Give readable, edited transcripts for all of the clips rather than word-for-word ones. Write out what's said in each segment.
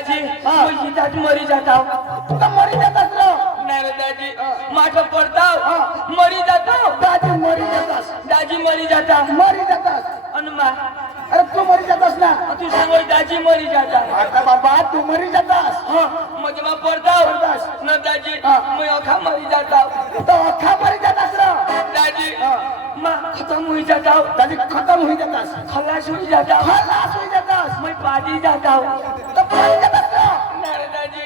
दाजी मुझी दाजी मरी जाता तू तर मरी जातास रे. नाही रे दाजी माझं पडताव मरी जाताव दाजी मरी जातास. दाजी मरी जाता मरी जातास. अनुमा अरे तू मरी जातास ना. तू सांगो दाजी मरी जाता आता बाबा तू मरी जातास. म्हणजे मग पडताव न दाजी मी अखा मरी जाताव तो अख्खा मरी जातास रे. दाजी मा खत्म हुई जाताव दाजी खतम होई जातास. खलास हुई जाताव खलास होई जातास. मैं पादी जाताव तो मरी जातास रे. नाही रे दाजी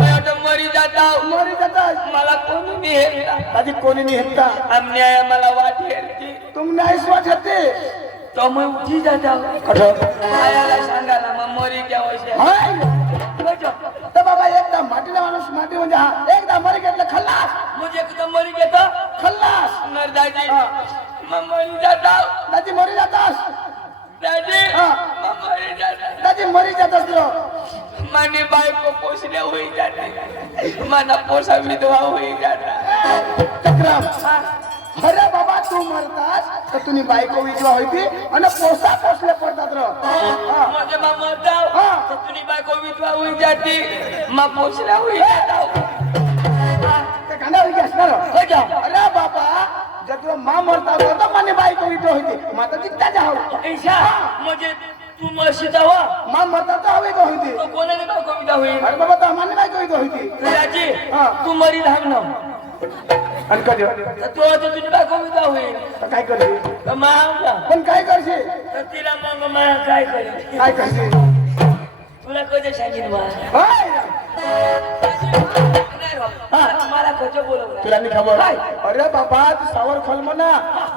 मी आता मरी जाताव मरी जातास. मला कोणी नाही हेरता दाजी कोणी नाही हेरता. अन्याय मला वाट हेरते तुम नाही स्वाट होते. तो मैं उठी जाताव आयाला सांगायला मग मरी क्या वैसे हाय तर बाबा एकदा मातीला माणूस माती म्हणजे हा एकदा मरी घेतलं खल्लास. मुझे एकदम मरी घेतो खल्लास. नर दाजी मग मरी जाताव दाजी मरी जातास. दाजी मग मरी जाताव दाजी मरी जातास रे. माने बायको पोसले होई जाता माना पोसा विधवा होई जाता चक्रम अरे बाबा तू मरतास तर तुम्ही बायको विधवा होती आणि पोसा पोसले पडतात रे. माझे मा मरताव तर तुझी बायको विधवा होई जाती मा पोसल्या होई जाताव ते कांदा विकी असणार हो जा. अरे बाबा जर तुला मा मरता तर माने बायको विधवा होती माता तिथं जाऊ. ऐसा म्हणजे तू मरशी जावा मा मरता तर हवी तो होती. तो कोणाने बायको विधवा होई अरे बाबा तर माने बायको विधवा होती. दाजी तू मरी धावणं आणि कधी तर तू आता तुझी बायको विधवा होईल तर काय करशील. तर मावला पण काय करशील. तर तिला मग मा काय करेल काय करशील. तुला कधी सांगेन मा हाय. मला खोटं बोलवलं तुला नाही खबर. अरे बाबा तू सावर खल म्हणा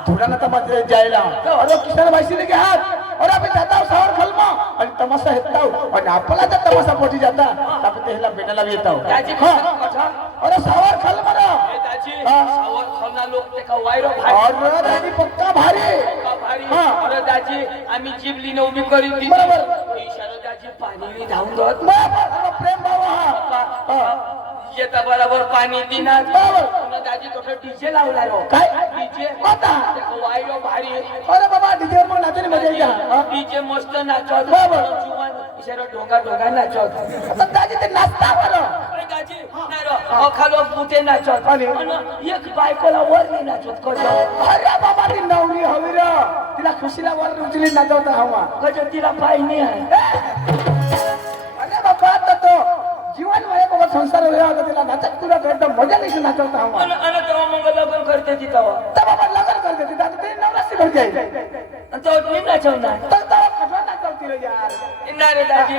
थोडा ना तमाशा जायला. अरे किसान भाई ने हात अरे आपण जाता सावर खल आणि तमाशा हेताव आणि आपला जर तमाशा पोटी जाता आपण त्याला बेटाला येताव. दाजी अरे सावर खल म्हणा. दाजी सावर खाना लोक ते का वायरो भाई अरे दादी पक्का भारी. भारी अरे दाजी आम्ही जिबली न उभी करी ती बरोबर. इशारा दाजी पाणी धावून जात बरोबर. प्रेम बाबा हा. येता बरोबर पाणी दिना बरोबर. दाजी तो डीजे लावलाय काय डीजे आता वायरो भारी अरे बाबा डीजे मग नाचणी मजा येते. डीजे मस्त नाचत बरोबर. जुवान इशारा ढोंगा ढोंगा नाचत आता दादी ते नाचता बरं. दाजी नाही रो अखालो पुते नाचत आणि? एक बायकोला वर नाही नाचत कजो अरे बाबा ती नवरी हवी रे तिला खुशीला वर उचली नाचवता हवा. कजो तिला पाय नाही आहे अरे बाबा आता तो जीवन मध्ये बाबा संसार होया होता तिला नाचत तुला करतो मजा नाही नाचवता हवा. आणि तेव्हा मग लग्न करते ती तेव्हा तर बाबा लग्न करते ती दादी ते नवराशी करते. तो मी नाचवणार तर तेव्हा कठवा नाचवती रे यार. ना रे दाजी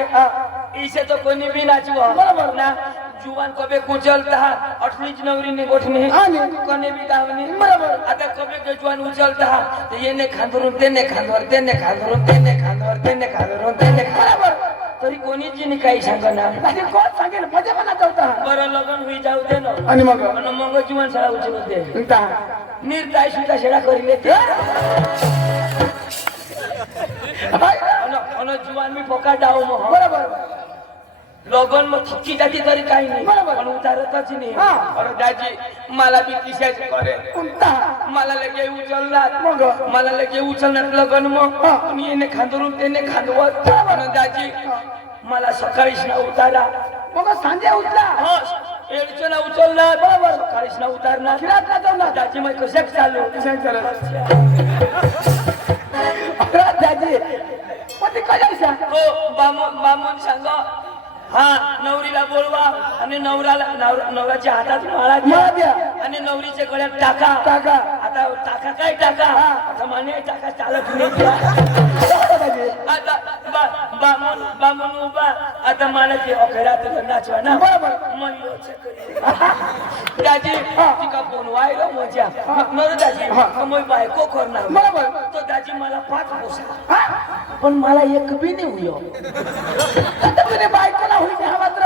इसे तो कोणी बी नाचवा बरोबर. ना जुवान कबे कुचलता अठलीच नवरीने गोठणे आणि? कोणी बी धावणे बरोबर. आता कबे जुवान उचलता तर येणे खांदरून तेने खांदवर तेने खांदरून तेने खांदवर तेने खांदरून तेने बरोबर. तरी कोणीच नाही काही सांगणार दादी कोण सांगेल मजा पण नाचवता. बरं लग्न होई जाऊ दे ना आणि मग आणि मग जीवन सळा उचलत दे इंता निर्दाय सुद्धा शेडा करी लेते आणि जीवन मी फोका जाऊ मग बरोबर. लगन मग थक्की जाती तरी काही नाही बरोबर. पण उतारतच नाही हा. अरे दाजी मला बी तिशाच करे कोणता मला लगे उचलणार मग? मला लगे उचलणार लगन मग हा. आणि येणे खांदरून त्याने खांदवत आणि दाजी मला सकाळीच ना उतारा मग सांजे उठला एडचं ना उचलणार बरोबर सकाळीच ना उतारणार फिरात नाचवणार. दाजी मग कशाक चालू दादी मग ते कशाला हो बामून सांग हा नवरीला बोलवा आणि नवऱ्याच्या हातात माळा माळा द्या. आणि नवरीच्या गळ्यात टाका टाका. आता टाका काय टाका आता म्हणे टाका चालत नाही आता बामून उभा आता मला ते अखेरात नाचवा ना बरोबर. दाजी तिका बोलवायला मजा नर दाजी मग बायको करणार बरोबर. तो दाजी मला 5 पोसा पण मला एक बी नाही हुयो तुझे बायकोला होईल हा मात्र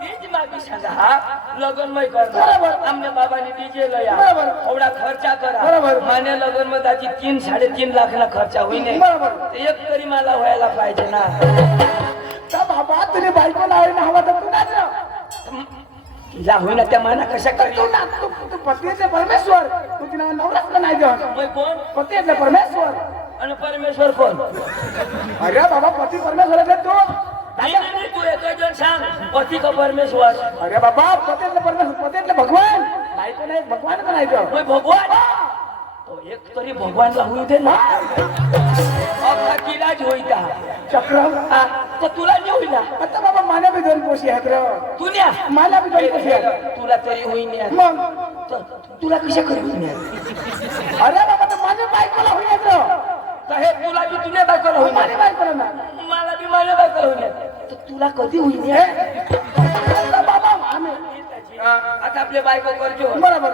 तीच मागी सांगा हा लगन मै करणार बरोबर. आमने बाबाने डीजे लया बरोबर. एवढा खर्चा करा बरोबर. माने लगन मध्ये दाजी 3-3.5 लाख ना खर्चा होईने बरोबर. एक तरी मला व्हायला पाहिजे ना का बाबा तुझे बायकोला होईल हवा तर तू नाच. तिला होईना त्या माना कशा तू करी नाच. तू पतीचे परमेश्वर तू तिला नवराच का नाही देऊन मै कोण पतीचे परमेश्वर. आणि परमेश्वर कोण अरे बाबा पती परमेश्वर आहे तू नाही, नाही, नाही, तू एक जण सांग पती का परमेश्वर अरे बाबा पतेतले परमेश्वर पतेतले भगवान बायको नाही भगवान का नाही तो मग भगवान तो एक तरी भगवानला होऊ दे ना अख्खा तिलाच होईता चक्र तर तुला नाही होईना आता बाबा मला बी दोन पोशी आहेत रे तुन्या मला बी दोन पोशी आहेत तुला तरी होईना मग तर तुला कशा करू होईना अरे बाबा तर माझ्या बायकोला होईत रे तर हे तुला बी तुझ्या बायकोला होईना माझ्या बायकोला ना मला बी माझ्या बायकोला होईना तर तुला कधी होईना आता बाबा आम्ही आता आपल्या बायको करतो बरोबर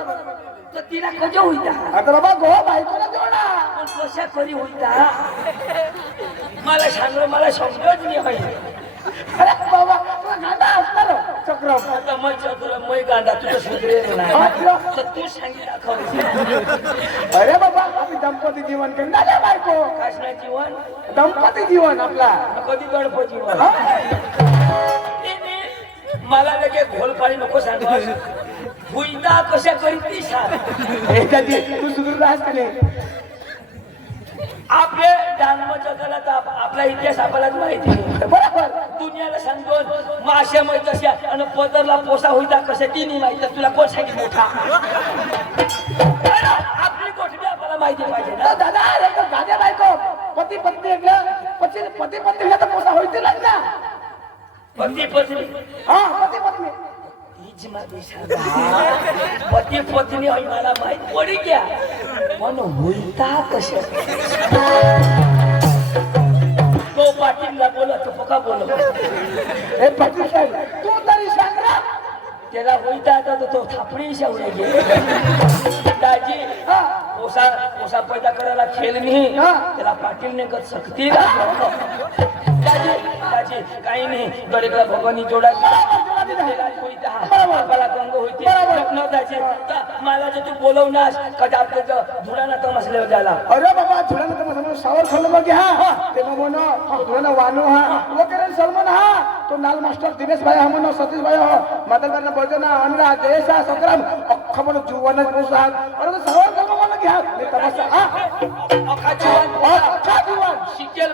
तर तिला कधी होईना आता बाबा गो बायकोला जोडा पण कशा कधी होईता मला सांग मला समजत नाही होईल अरे बाबा तुला गाडा असणार चक्र आता मग चतुर मै गांडा तुझं सुधरेल नाही तर तू सांगी दाखव अरे बाबा आम्ही दंपती जीवन करणार बायको काशना जीवन दंपती जीवन आपला कधी गडप जीवन मला लगे घोलपाळी नको सांग भुईता कशा करीत ती सांग तू सुधरून राहस का नाही आपले जन्म जगाला तर आपला इतिहास आपल्यालाच माहिती आहे. बरोबर दुनियाला सांगतो माश्या माहित अशा आणि पदरला पोसा होईता कशा ती नाही माहित तुला कोण सांगितलं मोठा आपली गोष्टी आपल्याला माहिती पाहिजे ना दादा अरे तो गाद्या बायको पती पत्नी एकलं पती पत्नी तर पोसा होईतीलच ना पती पत्नी हा पती पत्नी हीच माझी सांगा पती पत्नी होई मला माहित पडी क्या पण होईता कशा तो पाटीलला बोलत तो का बोलत हे पाटील साहेब तू तरी सांग ना त्याला होईता आता तो थापडी शावले गे दाजी हा पोसा पैदा करायला खेळ नाही हा. त्याला पाटीलने गत सक्ती दाजी दाजी काही नाही गरीबला भगवानी जोडा बापाला गंग होती न दाजी मला जे तू बोलवनास कदा आपल्या धुळाना तमसले झाला अरे बाबा धुळानं तर मग सावर खोल मग हा ते मग म्हणो धुळानं वानो हा वो करेल सलमान हा तो नाल मास्टर दिनेश भाई हा म्हणो सतीश भाई हो मतलबना बजना अनुराग देशा संग्राम खबर जुवनच पोसा अरे तो सावर खोल मग घ्या ते तमसा हा अख्खा जीवन शिकेल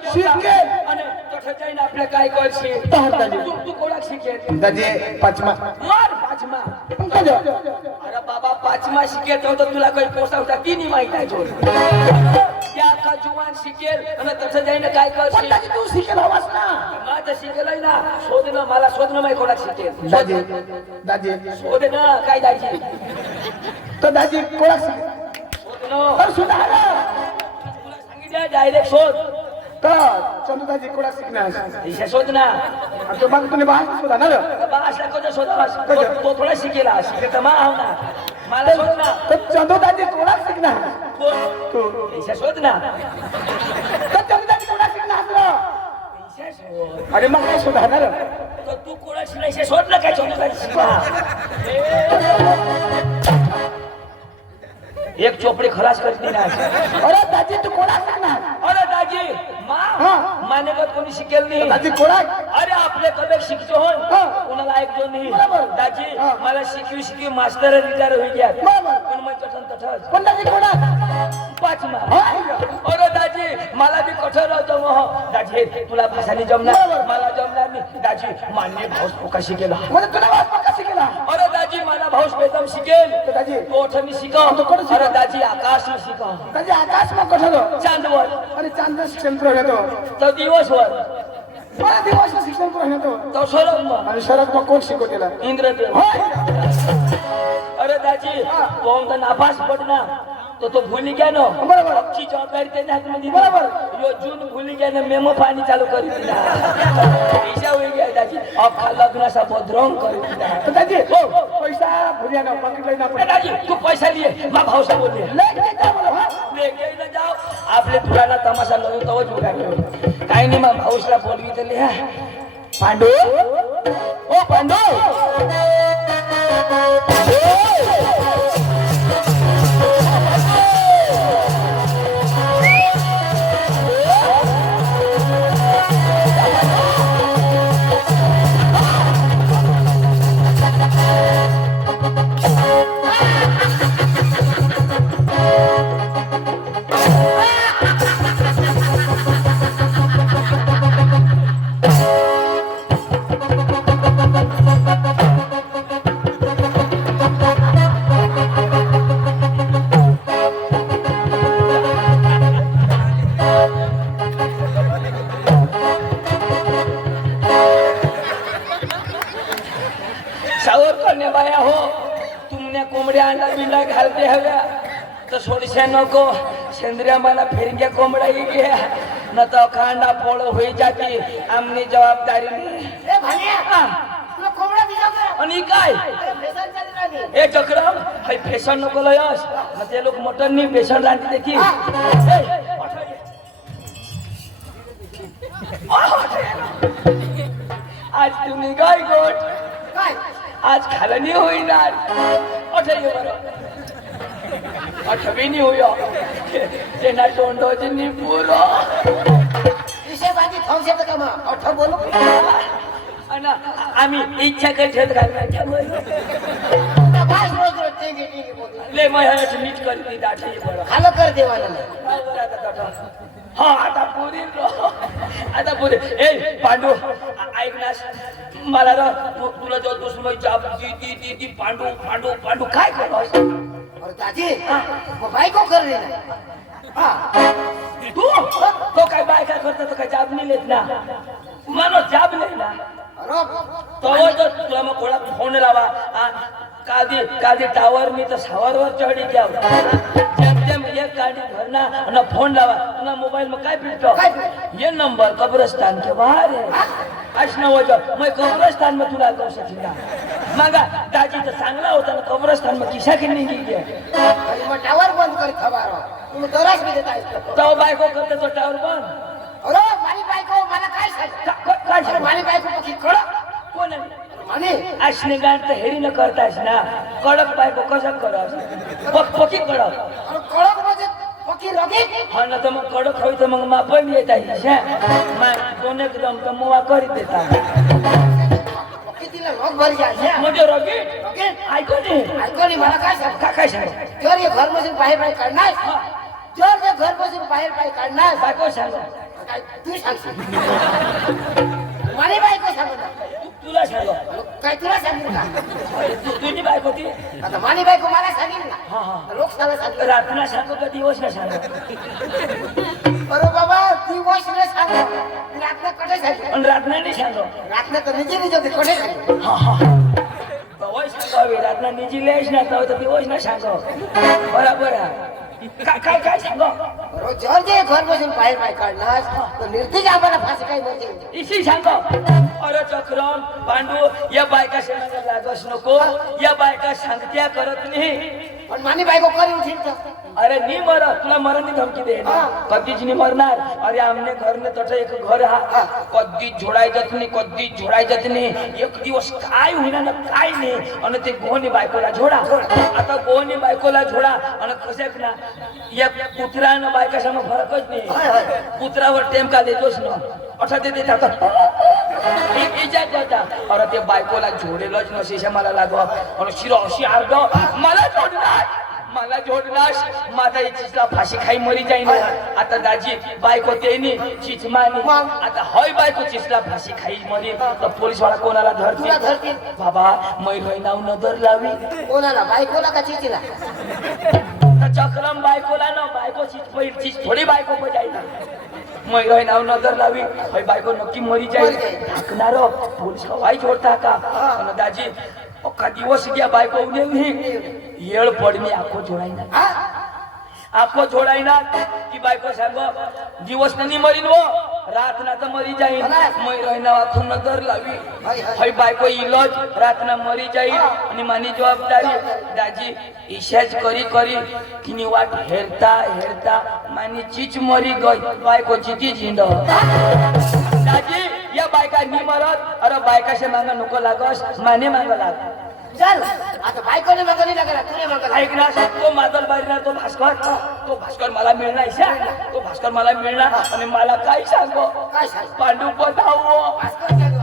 आणि तसं जाईन आपल्या काय करशील तू कोणाक शिकेल दादी पाचमा मार पाचमा अरे बाबा पाचमा शिकेल तर तुला काही पोसा होता ती नाही माहित आहे जो त्या का जुवान शिकेल आणि तसं जाईन काय करशील तू शिकेल हवास ना माझं शिकेलय ना शोधणं मला शोधणं माहिती कोणाक शिकेल दादी शोधणं काय दाजी तो दादी कोणाक शिकेल शोधणं तर सुधार तुला सांगितलं डायरेक्ट शोध तर चंदू दादी कोणाक शिकणार दिशा शोध ना तो मग तुम्ही बाहेर सुद्धा ना बाबा असा कधी शोधावा तो थोडा शिकेला शिकेल तर मा आव ना मला शोध ना तर चंदू दादी कोणाक शिकणार कोण तू दिशा शोध ना तर चंदू दादी कोणाक शिकणार दिशा शोध अरे मग काय सुधारणार तर तू कोणाशी नाही शोध ना काय शोध शिकवा एक चोपडी खलास करते ना अरे दादी तू कोणाक शिकणार अरे दाजी हा. माने का कोणी शिकेल नाही दादी कोणाक अरे आपले कबे शिकतो हो हा. कोणाला ऐकतो नाही बरोबर. दाजी हा. मला शिकवी मास्टर रिटायर होई गया बरोबर. पण मग तसं पण दादी कोणाक पाचमा हा. अरे दाजी मला बी कठोर होतो मग दाजी तुला भाषाने जमणार बरोबर. मला जमणार नाही दाजी मान्य भाऊस पोका शिकेला म्हणजे तुला वाट पक्का शिकला अरे दाजी मला भाऊस बेदम शिकेल तर दादी तो ओठनी शिकव तो कोण शिकव? अरे दाजी आकाश में शिकव दादी आकाश मग कठोर चांदवर आणि चांद शिक्षण पुढे घेतो तो दिवसवर मला दिवस शिक्षण पुढे घेतो तो सोडव आणि शरद मग कोण शिकवतेला इंद्रदेव अरे दाजी तो नापास पडना तो भूली गया ना बरोबर. अक्षी जबाबदारी त्याच्या हातमध्ये बरोबर. यो जून भूली गया ना मेमो पाणी चालू करी दिला पैसा होई गया दाजी अख्खा लग्नाचा बदरंग करी दिला तर दादी हो पैसा भुरिया ना पकडलं ना ए दाजी तू पैसा लिए मा भाऊसा बोलले लेके जा मला हा लेके न जाओ आपले पुराना तमाशा लगे तवच उगाले काही नाही मा भाऊसला बोलवी तर लिहा पांडू ओ पांडू चिमण्या कोंबड्या अंडा बिंडा घालते हव्या तर सोडशा नको सेंद्रिया मला फिरक्या कोंबड्या घ्या न तर खांडा पोळ होई जाते आमनी जबाबदारी ए भाण्या तुला कोंबडा दिला का आणि काय बेसन चालू राहिली ए चक्रम हाय फेशन नको लयस मग ते लोक मटन नी फेशन रांधते देखी आज तुम्ही काय गोट काय आज खालं नाही होईनार अठे बरं अठवी नाही होय त्यांना तोंडोची नि पुरो विषय बाकी खाऊ शकतो का मग अठ्ठा बोलू आणि आम्ही इच्छा काही ठेवत घालण्याच्या काय रोज रोज टेंगे बोलतो ले महिन्याची मीठ करते दाठी बरं खालं कर देवाला हा आता पुरी आता पुरी ए पांडू ऐक ना मला ना तुला जो दुश्मन जाब दी पांडू पांडू पांडू काय करतोस अरे दादी मग बायको कर रे ना तू तो काय बायका करतो तो काय जाब नाही लेत ना मानो जाब नाही ना तो तुला मग कोणा फोन लावा कादी टावर मी तर सावरवर चढी जाव जेम एक गाड़ी भरना ना फोन लावा ना मोबाइल में काय फिरतो ये नंबर कब्रिस्तान के बाहर है असना वजह मैं कब्रिस्तान में तुला करू शकीना मागा दाजी तर चांगला होता ना कब्रिस्तान में किसा की नहीं गई अरे मग टावर बंद कर खबर तुम्ही दरस भी देता तो बायको करते तो टावर बंद अरे मारी बायको मला काय सांग काय अरे मारी बायको पकी कळक कोण आहे माने असने गाठ तर हेरी न करतास ना कडक बायको कसं करस पकी कडक अरे कळक म्हणजे पकी रगी हा ना तर मग कडक होई तर मग मापण येत आहे दोन एकदम तर मुवा करीत देता पकी तिला रोग भर जाय म्हणजे रगी रगी ऐकू दे ऐको नी मला काय सांग काय सांग जर हे घर मधून बाहेर बाहेर काढणार जर ते घर मधून बाहेर बाहेर काढणार बायको सांग काय तू सांगशील मारी बायको सांग तुला सांग काय तुला सांगेल का तुझी बायको ती आता मानी बायको मला सांगेल ना हा हा लोक सांगा सांगेल रात्रीला सांगू का दिवस ना सांग अरे बाबा ती गोष्ट नाही सांग रात्र कडे सांगेल आणि रात्रीने सांग रात्र तर निजे निजे कडे सांगेल हा हा दिवस सांगावी रात्र निजी लेश ना तर दिवस ना सांग बरोबर काय काय सांग जर जे घर मधून बाहेर बाहेर काढणार तर निर्तिक आम्हाला फाशी काही म्हणजे इसी सांग अरे चक्रम पांडू या बायका शेणाला लागस नको या बायका सांगत्या करत नाही पण मानी बायको करी उठील तर अरे नी मर तुला मरणी धमकी दे कधीच नाही मरणार अरे आमने घर ने तसं एक घर हा कधीच जोडायचं नाही कधीच जोडायचं नाही एक दिवस काय होईना ना काय नाही आणि ते गोहनी बायकोला जोडा आता गोहनी बायकोला जोडा आणि कशाक ना या कुत्र्यानं बायका समोर फरकच नाही कुत्र्यावर टेमका देतोच ना अठा ते देतात अरे ते बायकोला जोडेलच नसे मला लागवा आणि शिरो अशी अर्ध मला जोडणार माझा चिचला फाशी खाई मरी जाईन आता दाजी बायको तेनी चिचमानी आता हय बायको चिचला फाशी खाई मरी तर पोलीस वाला कोणाला धरतील बाबा मै नाव नजर लावी कोणाला बायकोला का चिचीला चक्रम बायकोला ना बायको चीज थोडी बायको बजाई मै नाव नजर लावी हय बायको नक्की मरी जाईल ढाकणार पोलीस वाई जोडता का दाजी अख्खा दिवस घ्या बायको येळ पडणे आखो जोडायना आखो जोडायना की बायको सांग दिवस नाही मरीन वो रात ना तर मरी जाईन मै रहना आखो नजर लावी हय बायको इलज रात ना मरी जाईल आणि मानी जबाबदारी दाजी इशाच करी करी किनी वाट हेरता हेरता मानी चीच मरी गई बायको चिती झिंड दाजी या बायका नि मरत अरे बायकाशे मांगा नको लागस माने मांगा लाग चल आता बायकोने मागणी लागला तुने मागला ऐक ना तो मादल बाहेर तो भास्कर मला मिळणार तो भास्कर मला मिळणार आणि मला काय सांगो काय सांग पांडू पधाव भास्कर सांग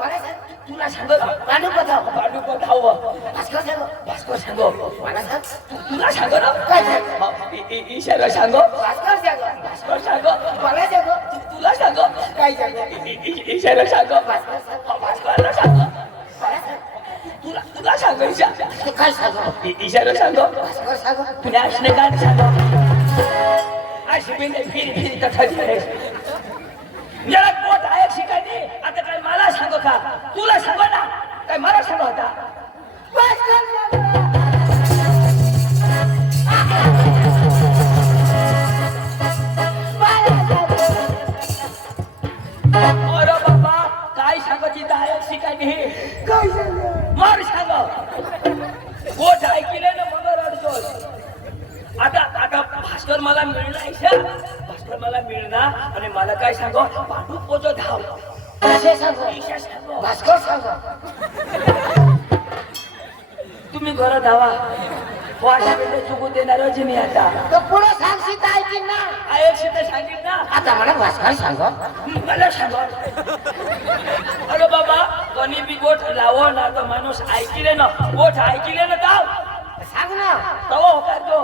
मला सांग तुला सांग पांडू पधाव पांडू पधाव भास्कर सांग मला सांग तुला सांग ना काय सांग इशारा सांग भास्कर सांग मला सांग तुला सांग काय सांग इशारा सांग भास्करला सांग मला सांग तुला सांग तू काय सांग इशारा सांग भास्कर सांग तुला असणे गाणं सांग अशी बिंदे फिरी तथा झालेस जरा पोट आहे शिकायनी आता काय मला सांग का तुला सांग ना काय मला सांग होता भास्कर सांग ऐकले ना मग रडतोय. आता आता भास्कर मला मिळणार भास्कर मला मिळणार आणि मला काय सांगो पांडू पोचो धाव कसे सांगू ईशा सांगो भास्कर सांगू तुम्ही घर धावा वाशा बेटे चुकू देणार मी आता तर पुढे सांगशी तर ऐकीन ना आयशी ते सांगितलं ना आता मला भास्कर सांगू मला सांगो अरे बाबा कोणी बी गोठ लावो ना तर माणूस ऐकिले ना गोठ ऐकिले ना धाव सांग ना तवा होता तो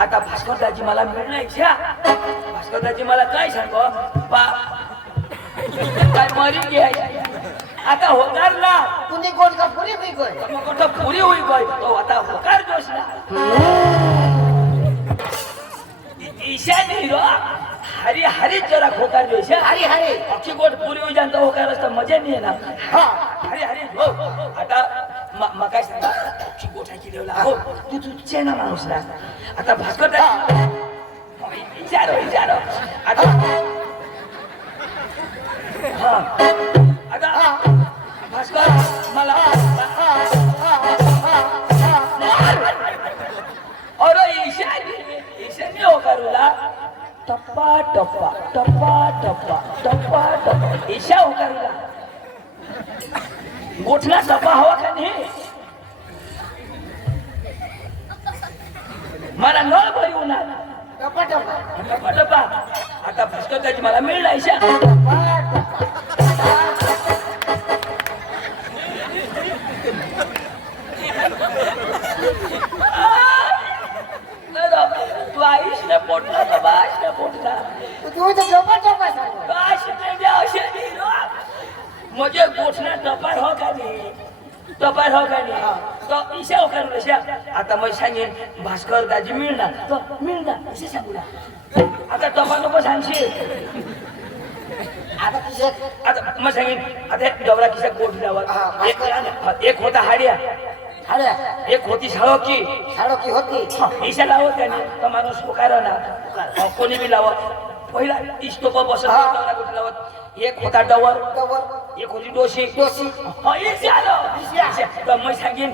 आता भास्कर दाजी मला मिळणार इच्छा भास्कर दाजी मला काय सांगो काय मरी घ्यायची आता होणार ना तुम्ही कोण का पुरी बी कोण मग कुठं पुरी होई गय तो आता होकार दोष ना ईशा नाही रो हरी हरी जरा होकार जोश हरी हरी अख्खी गोट पुरी होई जाणं होकार असतं मजा नाही ना हा हरी हरी हो आता मग काय सांगा अख्खी गोठ आहे की हो तू तुझे ना माणूस ना आता भास्कर विचारो आता हा आता भास्कर मला अरे ईशान्य हो करूला टप्पा टप्पा टप्पा टप्पा टप्पा टप्पा ईशा हो करूला गोठला टप्पा हवा का नाही मला नळ भरी उन्हात टप्पा टप्पा टप्पा टप्पा आता भास्कर त्याची मला मिळला ईशा तू आईश न पोटला का बाश न पोटला तू तर टप्पा टप्पा सांगू बाश म्हणजे असे नाही म्हणजे गोठना टपार हो का नाही टपार हो का नाही तो ईशा हो का ईशा आता मग सांगेन भास्कर दाजी मिळणार तो मिळणार असे सांगू ना आता टपा नको सांगशील आता तुझे आता मग सांगेन आता डबरा किसा गोठ द्यावा एक होता हाड्या अरे एक होती साळो की साडो की होती ईशा लावत त्याने तो माणूस पुकारा ना कोणी बी लावत पहिला इष्टोपा बसत डबरा गोठ लावत एक होता डवर डबल एक होती डोशी दोषी तर मग सांगेन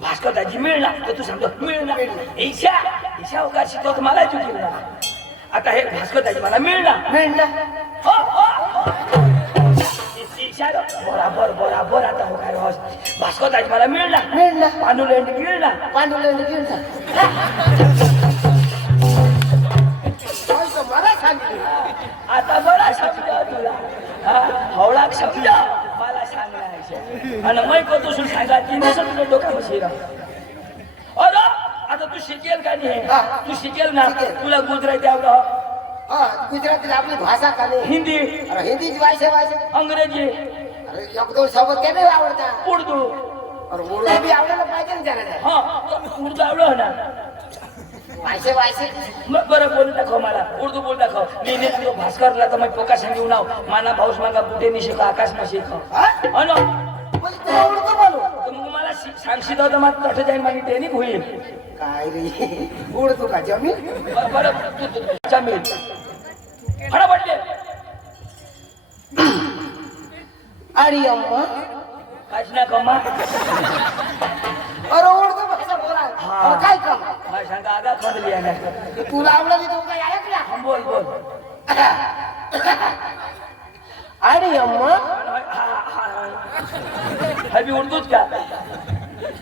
भास्कर दाजी मिळणार तर तू सांगतो मिळणार ईशा ईशा अवकाश शिकवत मला चुकील ना आता हे भास्कर दाजी मला मिळणार मिळणार हो ईशा बराबर बराबर आता हो काय हॉस भास्कर दाजी मला मिळणार मिळणार पांडुलेंड मिळणार पांडुलेंड गिळणार मला सांगितलं आता बरा समजा तुला हवळा समजा मला सांगणार आणि मै कतून सांगा ती नसेल तुझ्या डोक्या बसेल अरे आता तू शिकेल का नाही तू शिकेल ना तुला गुजराती आवडं गुजराती आपली भाषा का नाही हिंदी अरे हिंदीची भाषा अंग्रेजी अरे एक दोन सोबत ते नाही आवडतात उर्दू अरे उर्दू बी आवडायला पाहिजे ना त्याला हा उर्दू आवडं ना भाषे भाषे मग बरं बोलू दाखव मला उर्दू बोल दाखव मी तुझं भास्करला तर मग पोका सांगू नाव माना भाऊस मागा बुटे नि शिका आकाश न शिका अनो तुला उर्दू बोलू तर मग मला सांगशील तर मग तठ जाईन माझी ट्रेनिंग होईल काय रे उर्दू का जमीन बरं तू जमीन फडा पडले अरे अम्मा काच ना कमा अरे उर्दू भाषा बोला अरे काय काम मला सांगा आधा खंड लिहा ना तुला आवडली तू काय ऐकला बोल बोल अरे अम्मा अभी उर्दूच का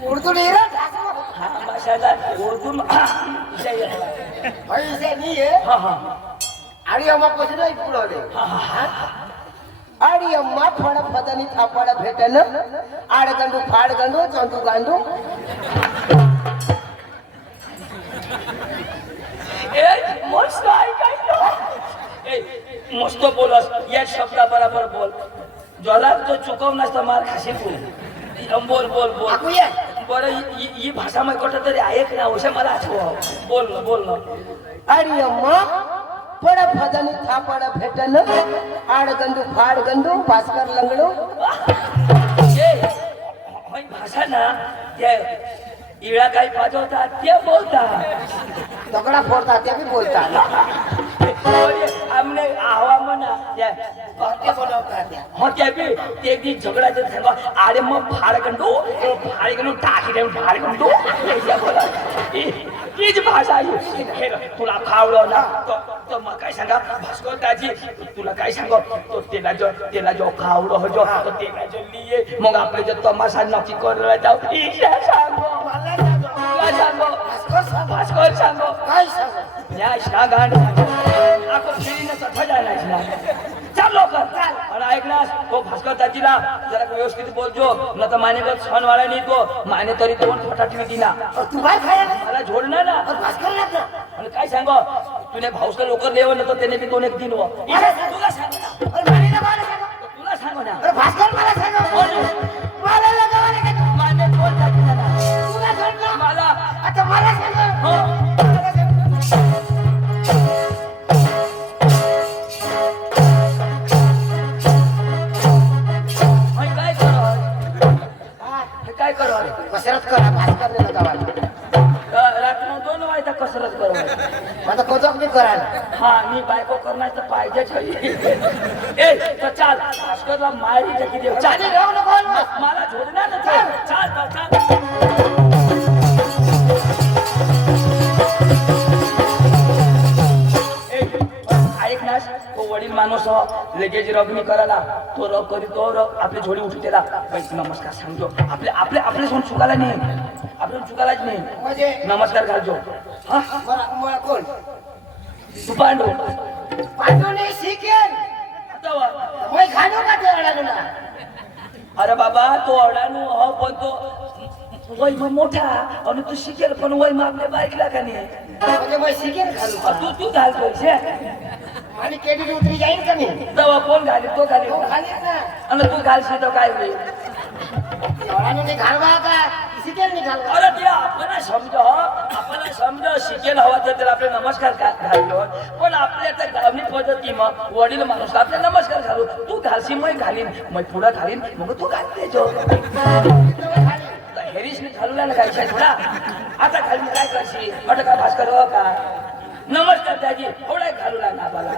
उर्दू नहीं रहा हा माशाल्लाह उर्दू पैसे नहीं है हा हा अरे अम्मा कुछ नहीं पुढे अरे अम्मा फळ फदनी थापड भेटन आडगंडू फाडगंडू चंदू गांडू ए मस्त आहे काय ए मस्त बोलस या शब्दा बरोबर बोल ज्याला तो चुकव नसता मार खाशील तू बोल बोल बोल ऐकूया बरं ही भाषा मग कुठं तरी ऐक ना अवश्य मला आठव बोल ना बोल ना अरे अम्मा फळ फदनी थापड भेटन आडगंडू फाडगंडू भास्कर लंगडू ए ही भाषा ना त्या इळा काही पाजवतात ते बोलतात दगडा फोडतात ते बी बोलतात सामने आवा म्हणा त्या ते बनवतात त्या. हो त्या बी ते एक दिवस झगडायचं सांगा अरे मग फाळगंडो फाळगंडो टाकी देऊन फाळगंडो बोला तीच भाषा आहे तुला खावलं ना तर मग काय सांगा भास्कर दाजी तुला काय सांगा तो तेला जो खावलं हो जो तो तेला जो लिए मग आपले जो तमाशा नक्की करायला जाऊ ईशा सांगो मला सांगा. तुला सांगो भास्कर सांगा. भास्कर सांगो काय सांगा? या शागान आपण फिरीनं कथा जायलाच ना चाल लवकर चाल आणि ऐक ना तो भास्कर दाजीला जरा व्यवस्थित बोलजो न तर मानेगत सण वाला नाही तो माने तरी दोन फटाटली दिना तू काय खायला? मला झोडणार ना भास्कर लागला. आणि काय सांगो तुने भाऊसला लवकर लेव ना तर त्याने बी दोन एक दिन हो तुला सांग ना अरे मानेला मला सांगा. तुला सांगो ना अरे भास्कर मला सांगा. मला लगावायला काय तू? माने दोन दाजी ना तुला सोडलं. मला आता मला सांगा. हो मला सांगा. काय करत काय करत कसरत करा भास्कर लगावायला. रात्र दोन वाजता कसरत करत माझा कोजक मी कराल. हा मी बायको करणार तर पाहिजेच ए तर चाल भास्करला मारी किती देव चाल राहू नको ना. मला झोडणार ना चाल चाल चाल ऐक ना तो वडील माणूस लगेच रगणी करायला तो रग करी तो रग आपली झोडी उठू त्याला नमस्कार सांगतो आपले आपले आपले सोन चुकायला नाही आपलं चुकायलाच नाही म्हणजे नमस्कार घालतो हा मला कोण? तू पांडू पाठवणे शिकेल. वय खाणू का ते अडाणूला? अरे बाबा तो अडाणू हो पण तो वय मग मोठा आणि तू शिकेल पण वय मग आपल्या बाईकला का नाही म्हणजे मग शिकेल घालू. तू घाल पैसे आणि केडी उतरी जाईल का मी? तेव्हा कोण घालेल तो घालेल तो खालीच ना. आणि तू घालशील तर काय होईल अडाणूने घालवा का शिकेल नाही घालवा? अरे ते आपण समज शिकेल हवा तर त्याला आपले नमस्कार घाललो पण आपल्या त्या गावनी पद्धती मग वडील माणूस आपले नमस्कार घालू तू घालशी मग घालीन मग पुढं घालीन मग तू घालते जो हेरीशने घालूला ना काय थोडा आता घालून काय करशी अटक काय भास्कर हो का नमस्कार दाजी थोडा घालू लागला मला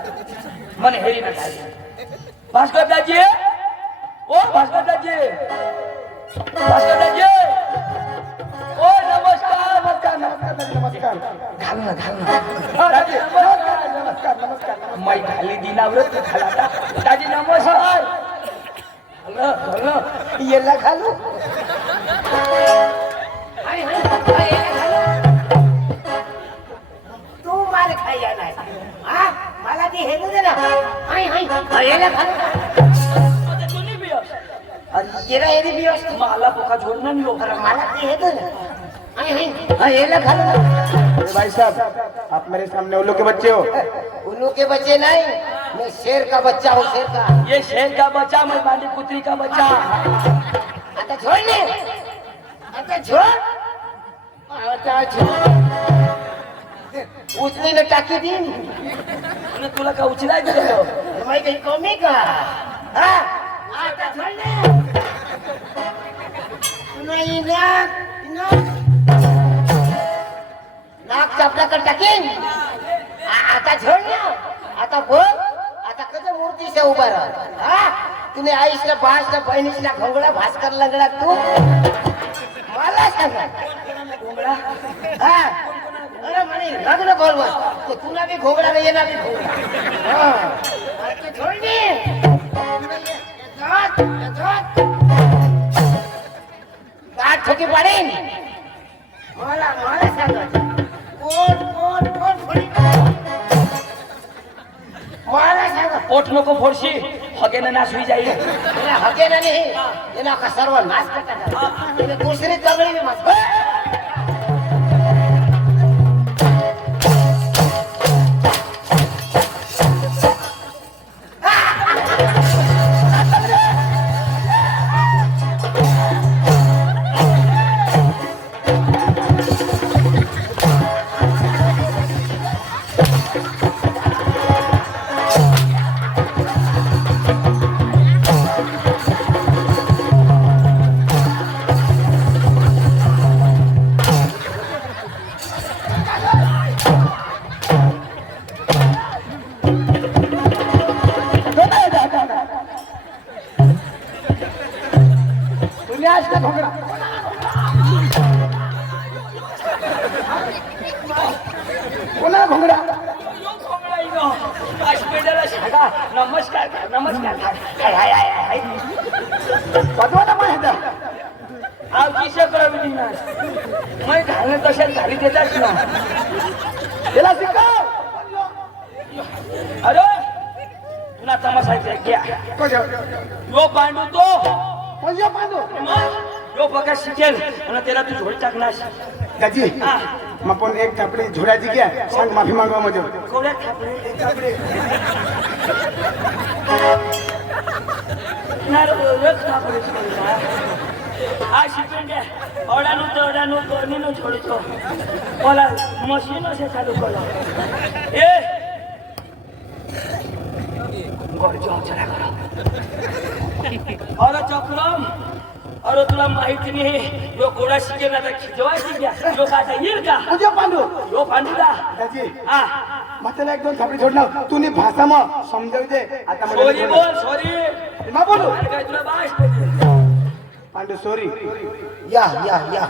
मन हेरी ना घाली भास्कर दाजी ओ भास्कर दाजी भास्कर दाजी ओ नमस्कार नमस्कार नमस्कार नमस्कार घाल ना दाजी नमस्कार नमस्कार मै घाली दिनावरच घाला आता दाजी नमस्कार याला घालू. तू मार खायला नाही. हा? मला ती हेलू दे ना. याला घालू. येला हेरी बी असतो. मला पोका झोडणार नाही हो. मला ती हेलू ना. याला घालू ना. भाई साहब आप मेरे सामने उल्लू के बच्चे हो. उल्लू के बच्चे नहीं, मैं शेर का बच्चा हूँ. शेर का. ये शेर का बच्चा मैं बांडी पुत्री का बच्चा आता छोड़ ने. आता छोड़. आता छोड़. उचली ने टाकी दी. आणि तुला का उचलाय गेलो मैं कहीं कमी का. हाँ? आता छोड़ ने. नहीं नाक चापला कर टाकीन. आता छोड़ ना. आता बोल. आता कधी मूर्तीच्या उभा राहा. हा? तुने आईसला बासला बहिणीसला घोंगडा भास्कर लंगडा तू मला सांगा. घोंगडा. हा? अरे म्हणे लग्न बोलवत ते तुला बी घोंगडा नाही येणार बी घोंगडा. हा. आता छोड़ ने. दात ठोकी पाडेन. मला सांगा. कोण फोडी. मला सांगा. पोट नको फोडशी हगेनं नाश होई जाईल याला हके ना नाही. याला का सर्व नाश करतात. याला दुसरी दगडी बी मास. कोणा घोंगडा पेंड्याला सांगा नमस्कार नमस्कार पदवा ना माहिती आवची शकरावी ना मग घालणं तशात घाली देतात ना त्याला शिकाव अरे तुला तमाशायचं घ्या यो पांडू तो म्हणजे पांडू यो बघा शिकेल आणि त्याला तू झोड टाकणार दाजी हा मग पण एक थापडी झोड्याची घ्या सांग माफी मागवा मध्ये कोवड्या थापडे આ શિપેન્ડે ઓડાનું ગરમીનું છોડું છો ઓલા મશીનો છે ચાલુ કરો એ ગરજો ચલા કરો અરે ચક્રમ અરે तुला माहिती नाही यो घोडा शिकेल आता खिजवायची घ्या यो काचा येईल का म्हणजे पांडू यो पांडुदा दाजी हा मग त्याला एक दोन थापडी झोडला तू नी भाषा मग समजावू दे आता मला सॉरी बोल सॉरी मा बोलू काय तुला बाश पांडू सॉरी या या या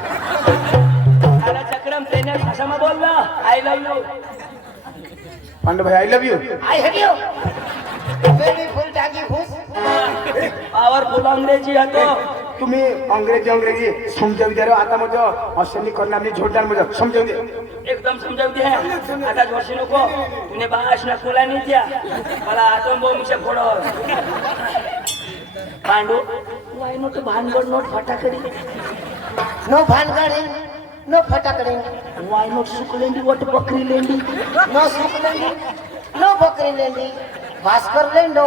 अरे चक्रम तेने भाषा में बोल ना आई लव यू पांडू भाई I love you I hate you beautiful टाकी फूस पावरफुल अंग्रेजी है तो तुम्ही अंग्रेजी समजावू दे रे आता मग असं नाही करणार मी झोडदार मग समजावू दे एकदम समझाऊ दे आता जोशी नको तूने बाश ना खुला नहीं दिया मला आटम बॉम्ब से फोड़ो पांडू वाई नोट भानगड नोट फटाकडी नो भानगडी नो फटाकडी वाई नोट सुकलेंडी वट बकरी लेंडी नो सुकलेंडी नो बकरी लेंडी भास्कर लेंडो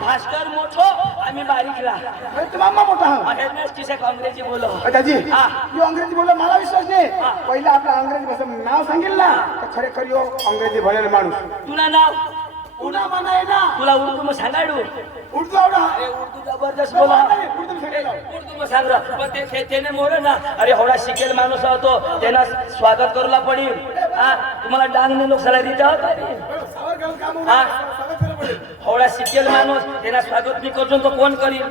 भास्कर मोठो आम्ही बारीकला अरे तू मामा मोठा हा अहेरनेस किसे अंग्रेजी बोलो दाजी हा. यो अंग्रेजी बोलला मला विश्वास नाही पहिला आपला अंग्रेजी भाषा नाव सांगेल ना तर खरेखर यो अंग्रेजी बोलेला माणूस तुला नाव उडा म्हणाय ना तुला उर्दू में सांगाडू उर्दू आवडा अरे उर्दू जबरदस्त बोला उर्दू सांगेल उर्दू में सांग रहा पण त्याने मोर ना अरे होडा शिकेल माणूस होतो त्यांना स्वागत करूला पडेल हा तुम्हाला डांगने लोक सलारी द्यावं सावर गाव काम हा स्वागत करा पडेल होडा शिकेल माणूस त्यांना स्वागत नाही करतो तो कोण करील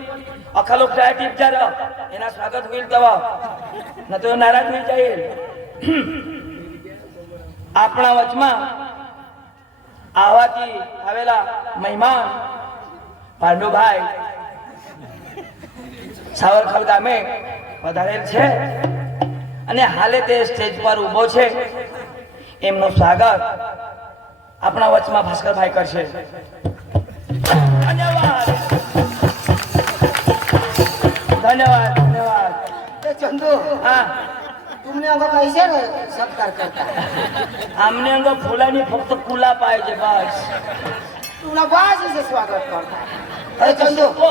अखा लोक जाय विचार यांना स्वागत होईल तेव्हा न तो नाराज होईल जाईल આપણા વચમાં આવાથી આવેલા મહેમાન પાંડુભાઈ સાવરખલ ગામે પધારેલ છે અને હાલે તે સ્ટેજ પર ઊભો છે એમનું સ્વાગત આપણા વચમાં ભાસ્કરભાઈ કરશે ધન્યવાદ ધન્યવાદ ધન્યવાદ ए चंदू હા तुमने अगं कैसे रे सत्कार करता आमने अंग फुलानी फक्त कुला पाहिजे बस तुला बास इसे स्वागत करता अरे चंदू ओ,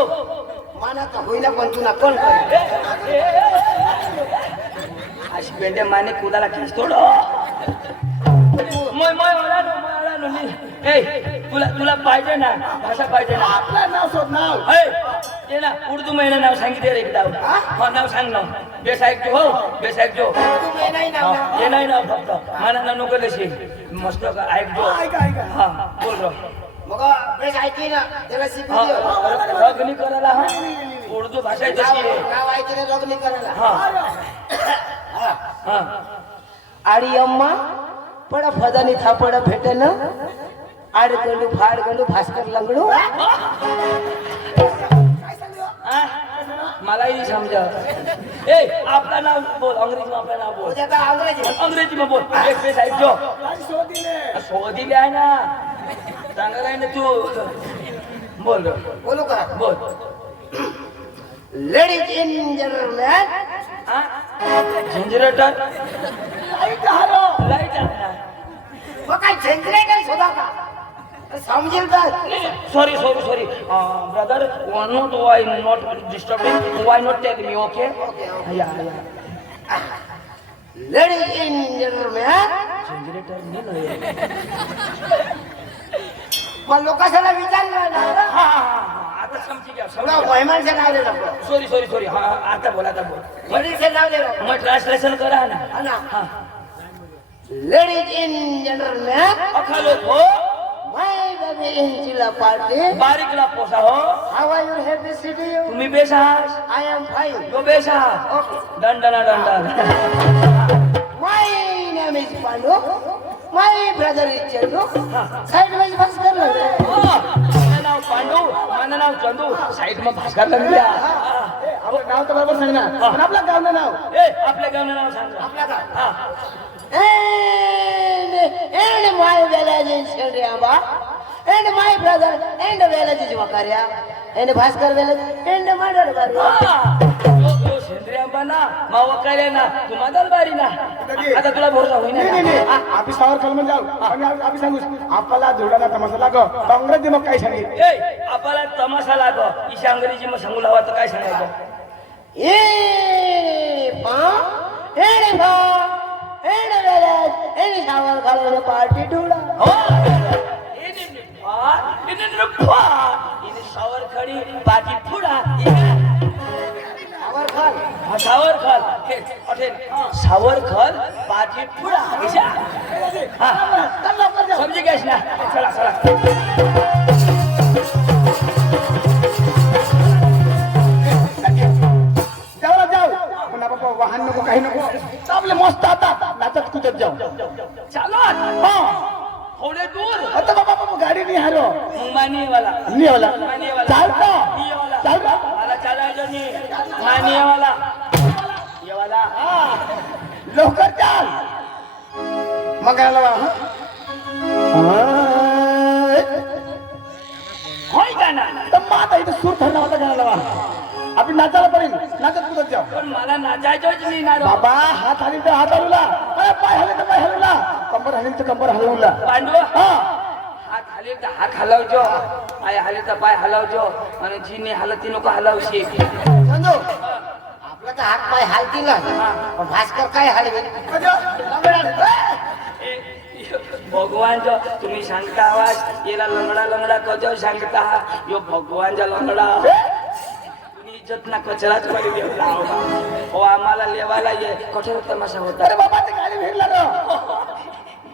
माना तर होईना पण तुला कोण करे अशी पेंडे माने कुलाला खेच थोडं मोय मोय ओळानो मी ए तुला पाहिजे ना भाषा पाहिजे ना आपलं नाव शोध नाव ए ते ना उर्दू महिना नाव सांगितले रे एकदा हा नाव सांग ना बेस ऐकतो हो बेस ऐकतो तुम्ही नाही ना हे नाही ना फक्त मला ना नको लशी मस्त ऐकतो ऐका ऐका हा बोल रो मग बेस ऐकी ना त्याला शिकू हा दे रगनी करायला हा उर्दू भाषा आहे तशी आहे नाव ऐकलं लग्न करायला हा हा आडी अम्मा पड फदानी थापड भेटन आडगंडू फाडगंडू भास्कर लंगडू हा? मलाही समजा ए आपला नाव बोल अंग्रेजी में आपला नाव बोल उद्या अंग्रेजी अंग्रेजी में बोल एक बेस ऐकतो शोधिले आहे ना चांगला आहे ना तू बोल रे. बोलू का बोल लेडीज इन जनरलमॅन हा जनरेटर लाईट हॅलो लाईट आहे ना मग काय जनरेटर शोधा का समजेल का sorry brother not why not disturbing why not take me okay या लेडीज इन जनरलमॅन जनरेटर नाही मग लोकांना विचारलं ना हा आता समजी घ्या थोडा महिमानचं नाव दे नको सॉरी हा आता बोल वडीलचं नाव दे नको मग ट्रान्सलेशन करा ना हा ना हा लेडीज इन जनरलमॅन अखा लोक हो माय बेबी इन जिल्हा पार्टी बारीकला पोसा हो how are you happy city तुम्ही बेसास आय एम फाईन तो बेसास ओके दंडना my name is Pandu my brother is Chandu side wise Bhaskar माझं नाव पांडू माझं नाव चंदू साईड मग भास्कर लागल्या आपलं नाव तर बरोबर सांग ना पण आपलं गाव ना नाव ए आपल्या गावचं नाव सांग आपला गाव हा and my village is Shendriamba and my brother and village is Wakaria and Bhaskar village and my यो सेंद्रियांबा ना मावकाले ना तू दलबारी ना आता तुला भरोसा होईना नाही नाही नाही आम्ही सावर कलमन जाऊ आणि आम्ही सांगू आपल्याला धुडाला तमाशा लाग काँग्रेस मग काय सांगेल ए आपल्याला तमाशा लाग ईशा अंग्रेजी मग सांगू लावा तर काय सांगायचं and village and shower color party duda हो इने सावर खडी बाजी फुडा our khal सावर खल हॉटेल सावर खल बाजी फुडा ईशा हा समझी गैस ना चला चला जाऊ जाऊ पण बाबा वाहन नको काही नको आपले मस्त आता नाचत कुदत जाऊ चलो हा थोडे दूर आता बाबा बाबा गाडी नाही हारो मानी वाला नाही वाला चालता ये वाला चालता मला चालायचं नाही मानी वाला ये वाला लवकर चाल मग काय लावा होय का ना तर माता इथे सूर थंड होता काय लावा आपण नाचायला पडेल नाचत कुदत जाऊ पण मला नाचायचंच नाही ना रे. बाबा हात हली तर हात हलवला अरे पाय हले तर पाय हलवला कंबर हली तर कंबर हलवला पांडू हा हात हाले तर हात हलवजो पाय हाले तर पाय हलवजो आणि जीने हालती नको हलवशी चंदू आपला तर हात पाय हालतील ना पण भास्कर काय हलवे भगवान जो तुम्ही सांगता आवाज याला लंगडा लंगडा कजो सांगता यो भगवानचा लंगडा तुम्ही इज्जत ना कचराच पडी देवला हो आम्हाला लेवायला ये कठोर तमाशा होता अरे बाबा ते गाडी भेटला ना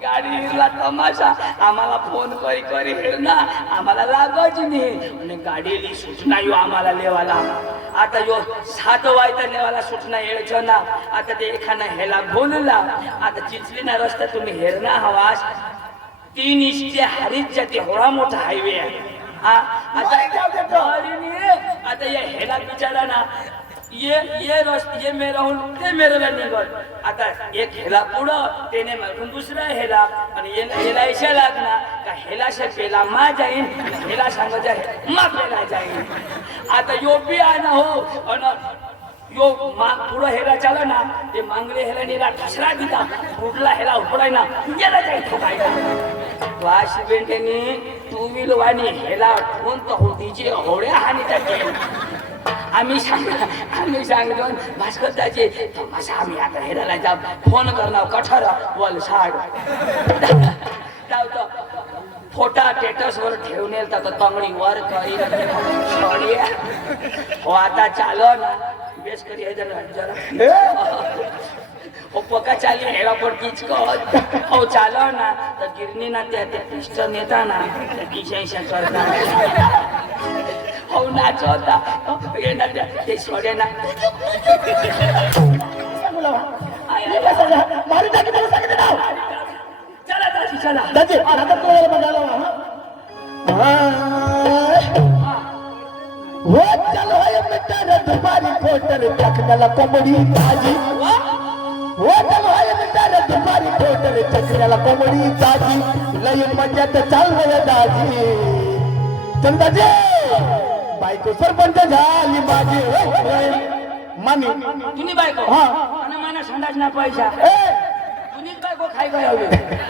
गाडी हिरला तमाशा आम्हाला फोन करी करी हिरना आम्हाला लागायची नाही आणि गाडीली सूचना यो आम्हाला लेवाला आता यो 7 वाजता लेवाला सूचना यायचं ना आता ते एखादा हेला बोलला आता चिचली ना रस्ता तुम्ही हेरणा हवास 3 इंचचे हरीच जाते होळा मोठा हायवे आहे हा आता ये हेला बिचारा ना ये मेरा हून ते मेरेला निघत आता एक हेला पुढं त्याने मागून दुसरा हेला आणि हेला ऐशा लागना का हेला शे पेला मा जाईन हेला सांगायचा मा पेला जाईन आता यो बी आहे ना हो आणि यो पुढं हेला चाला ना ते मांगले हेला नेला ठसरा दिला फुटला हेला उपडाय ना गेला जाईल ठोकायला वाशी बेंटेनी 2 व्हीलर वाणी हेला ठोन तर होतीचे होड्या हानी टाकेल आम्ही सांगतो भास्कर दाचे तमाशा आम्ही आता हेरायला जाऊ फोन करणार कठोर वल साड जाऊ फोटा स्टेटस वर ठेवणे तर तंगडी वर करी हो आता चालो ना बेस करी हे जरा हो पका चाली हेरा पण किच हो चालो ना तर गिरणी ना त्या पिस्टन नेता ना किशा करता हो नाचवता हे ना ते सोडे ना मारी टाकी त्याला सांगितलं नाव चला दाजी चला दाजी आता तुला बघायला हो चल होय मिटर दुपारी कोटर चकण्याला कोंबडी ताजी हो चल होय मिटर दुपारी कोटर चकण्याला कोंबडी ताजी लई मज्जात चाल रे दाजी चल दाजी बायको सरपंच झाली माझी मानी तुनी बायको हा आणि मला संडास ना पैसा ए तुनी बायको खाय काय हवे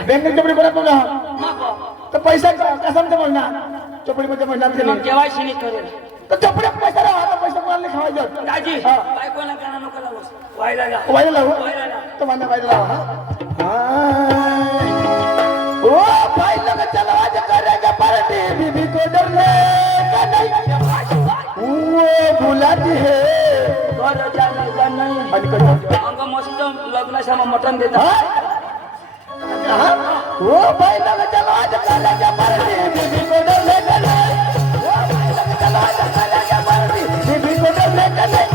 बँकेत चपडी पडत बघा नको तर पैसा कसा म्हणणार चपडीमध्ये म्हणणार मग केवायसी नाही करेल तर चपडीत पैसा राहा आता पैसा कोणाला खावायचं दाजी हा. बायकोला काना नको लावूस व्हायला जा वायला लावू व्हायला लाव. तो मान्य वायला लावा ओ भाई लोग चलवाज करेगा पार्टी बीबी को डरने का नहीं वो बुलाती है घर जाना का नाही आणि कधी अंग मस्त लग्नाच्या मटण देता वो भाई लोग चलवाज करेगा पार्टी बीबी को डरने का नहीं वो भाई लोग चलवाज करेगा पार्टी बीबी को डरने का नहीं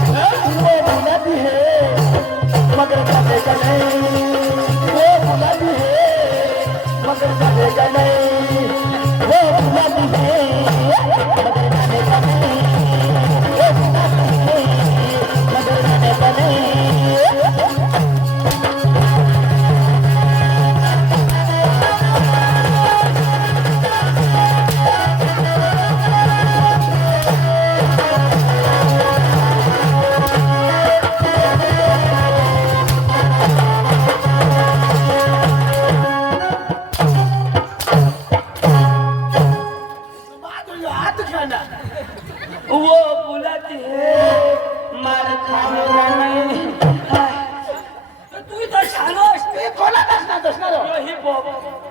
वो बुलाती है मगर कभी का नहीं वो बुला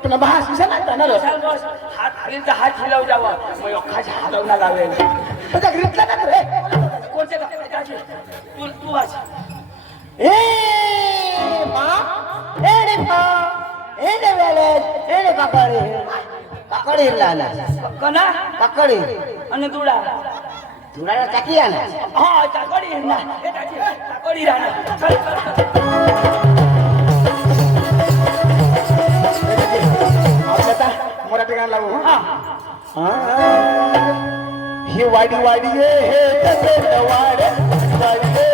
तुला भास विषय नाही जाणार चल बस हात खाली तर हात हिलाव जावा मग अख्खाच्या हलवणार लावेल तुझ्या घरीतला का रे कोणते दाजी तू तू वाच ए मा एडे पा एडे वेले एडे काकडी लाना कना काकडी आणि तुडा तुला टाकी आना हा चाकडी ना हे दाजी चाकडी राहणार चल आपल्याला मराठी गाणं लावू हा ही वाडी वाडी हे तसे वाड वाडी हे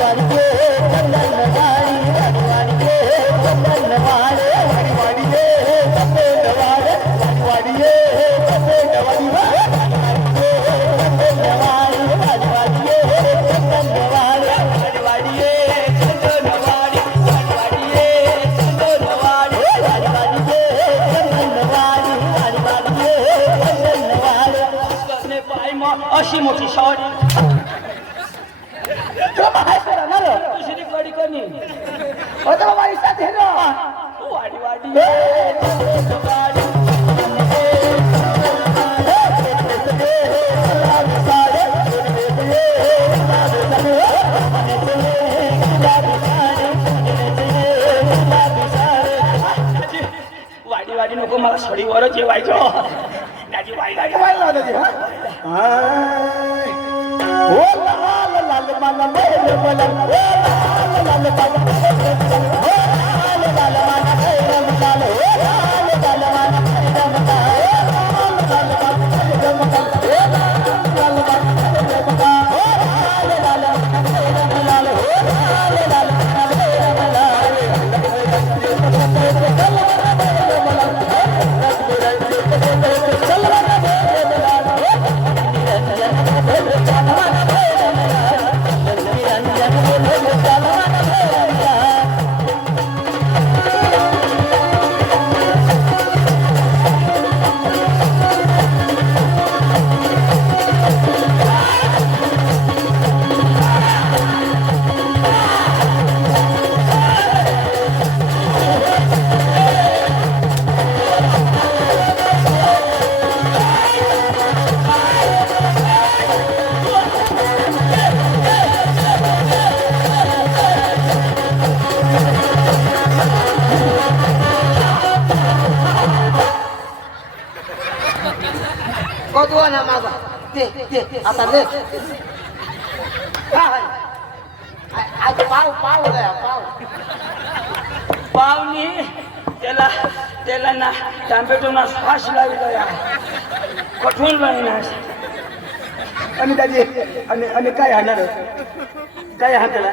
वाडी हे चंदन वाडी वाडी हे चंदन वाड वाडी वाडी हे तसे वाड वाडी हे तसे वाडी चंदन वाडी वाडी वाडी हे चंदन वाडी वाडी वाडी हे चंदन वाडी वाडी वाडी हे चंदन वाडी वाडी वाडी हे चंदन वाडी वाडी वाडी हे चंदन वाडी ने पाय मग अशी मोठी शॉट दुसरी कडी कोणी वाडी वाडी वाडी वाडी नको मला सडीवरच जेवायचं त्याची वाई कदवा ना मागा ते आता ले आज पाव पाव गया पाव पावनी त्याला त्याला ना टॅम्पेटोना श्वास लागला या कठून लागणार आणि त्याची आणि काय हाणार काय हाताला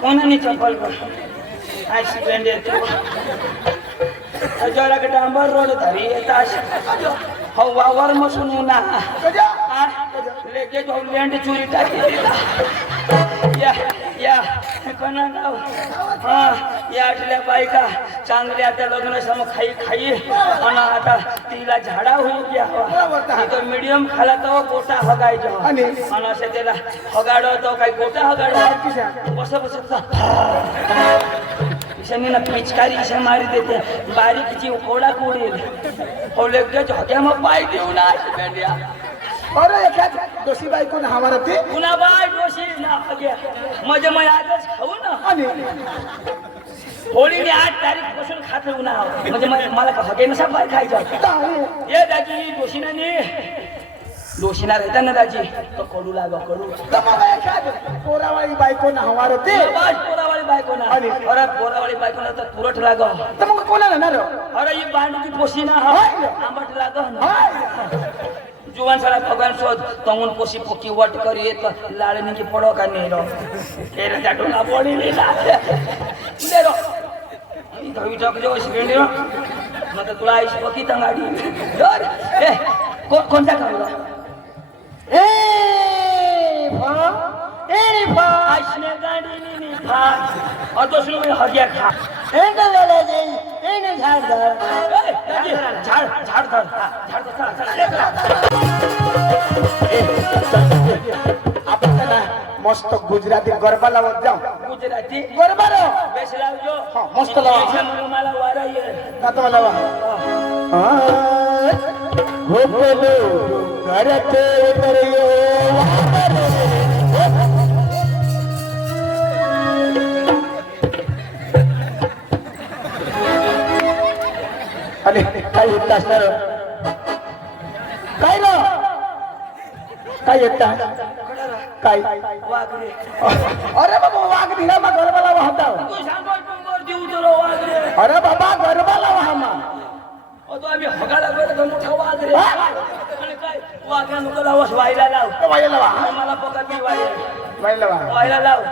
कोणाने चप्पल कर ऍक्सिडेंट येतो अजोळा डांबर रोड धरी येतात हो वावर मसून उन्हा लेके जाऊ लँड चोरी टाकी या कोणा नाव हा या आटल्या बायका चांगल्या त्या लग्न सम खाई खाई आणि आता तिला झाडा होईल घ्या तो मीडियम खाला तो गोटा हगायचो आणि असं त्याला हगाडो तो काही गोटा हगाडो बस बस ईशानी ना पिचकारी ईशा मारी देते बारीक जी कोडा कोडील हो लगेच होत्या मग पाय देऊन आज अरे एखाद दोषी बायको ना हमारा ते पुन्हा बाय दोषी ना गया मजे मैं आजच खाऊ ना आणि होळीने 8 तारीख पासून खात ना म्हणजे मला हगे नसा पाय खायचं ये दाजी दोषीना रहता ना दाजी तो कडू लागा कडू तमाला एखाद पोरावाळी बायको ना हमारा ते बाज पोरावाळी बायको ना अरे पोरावाळी बायको ना तर तुरट लागा तर मग कोणाला ना रे अरे ही बांडकी पोशी ना आंबट लागा जुवान साला भगवान सोद तंगुन पोसी पोकी वट कर येत लाळणी की पडो का नाही रो तेरे जाटोला पडी लीला ले रो धवी टक जो शिंडे रो मग तुला आईश पोकी तंगाडी डर ए कोणता कावला ए फा आईशने गाडी नी फा और दोसरो में हगिया खा एने वेले दे एने झाड झाड आपण मस्त गुजराती गरबा लावत जाऊ गुजराती गरबा रो बेस लावजो हा, मस्त लावा. याच्यामुळे मला वारा ये का तो लावा हो बोलो करते करियो अरे काय येत असणार काय ना काय येत काय वागरे अरे बाबा वाघ दिला मग गरबाला वाहता तू सांगो टुंगर देऊ तुला वागरे अरे बाबा गरबाला वाहा मा तो आम्ही हगाला गेलो मोठा वागरे आणि काय वाघ्या नको लावस व्हायला लाव वाहिला वा मला पका मी व्हायला वाहिला वा व्हायला लाव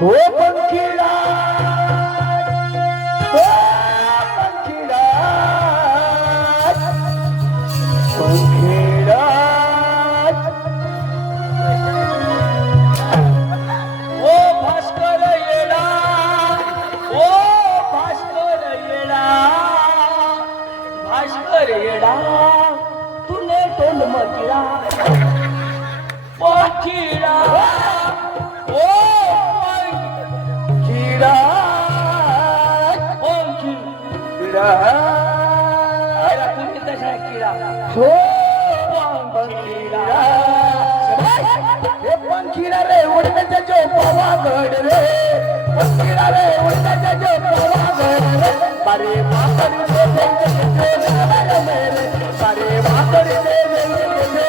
हो पंखीडा हो पंखीडा पंखीडा ओ भास्कर येडा ओ भास्कर येडा भास्कर येडा तूने तोंड मकिडा पखीडा ओ खीडा पंखीडा अरे तुम्ही तसा किडा हो पंखीडा हे पंखीडा रे उडण्याचा जो पवागड रे पंखीडा रे उडण्याचा जो पवागड रे बारे माकड दे दे दे मेरे बारे माकड दे दे दे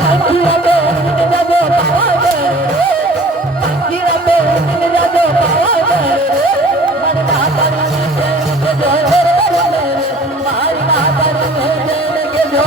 पंखीडा रे उडण्याचा जो पवागड रे पंखीडा रे उडण्याचा जो पवागड रे बारे माकड दे दे दे मारी माकड दे दे के जो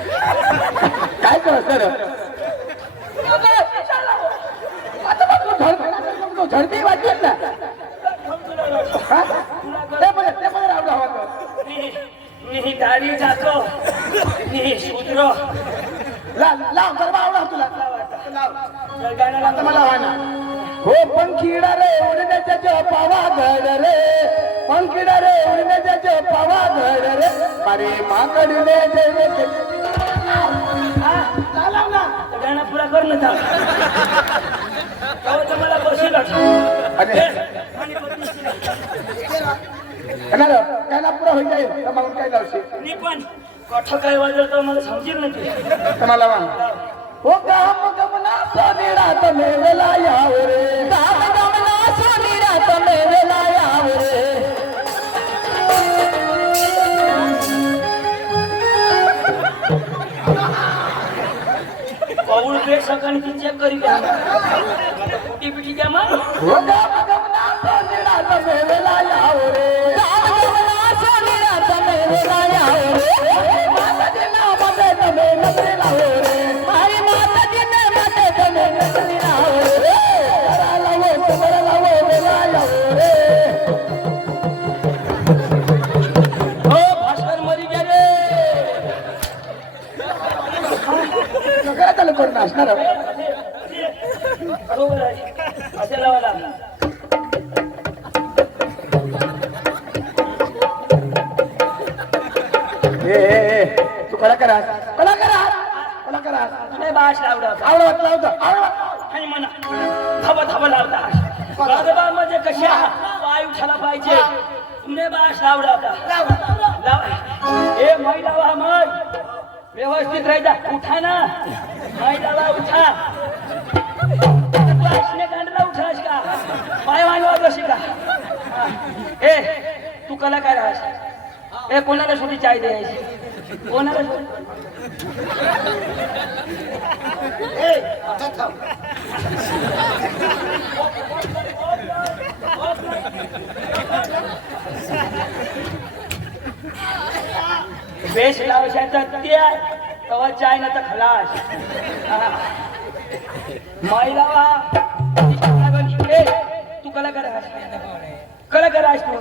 काय करत सर आता बघ तू झडपी वाटली ना ते पण रावला हवा निही दाढी टाको निही शूद्र लाव गरबा आवडा तुला गाण्याला आता मला हवा ना हो पंखीडा रे उडण्याच्या जो पावागड रे पंखीडा रे उडण्याच्या जो पावागड रे अरे माकड दे दे दे लाव ना गाणं पुरा कर ना चाल तर मला बसेल काय ना पुरा होई जाईल तर मग काय लावशी मी पण कठ काय वाजवतो मला समजेल ना ते तुम्हाला वा हो काम गमना सोनीरा तमे वेला याव रे काम गमना सोनीरा तमे वेला याव रे कौळ पेट सकाळी ती चेक करी द्या कुटी पिटी द्या मग हो काम गमना सोनीरा तमे वेला याव रे काम गमना सोनीरा तमे वेला याव रे माता दिना मते तमे नजरे लाव रे मारी माता दिना मते तमे नजरे लाव रे करा लावो वेला याव रे हो भास्कर मरी गे रे काय चालू करून असणार बरोबर आहे असे लावा लागला तू कलाकार तुने बाश लावला होता आवडत लावतं आणि म्हणा थांबा लावता बाबा म्हणजे कशा पाय उठायला पाहिजे तुने बाश लावला होता लाव ए मै लावा मै व्यवस्थित राहायचा उठा ना मै लावा उठा बाशने कांडला उठास का पाय वाजवा कशी का ए तू कलाकार आहेस ए कोणाला छोटी चाय द्यायची कोणाला बेस लावशाचा त्या तवा चाय ना तर खलास महिला तू कलाकार आहेस तू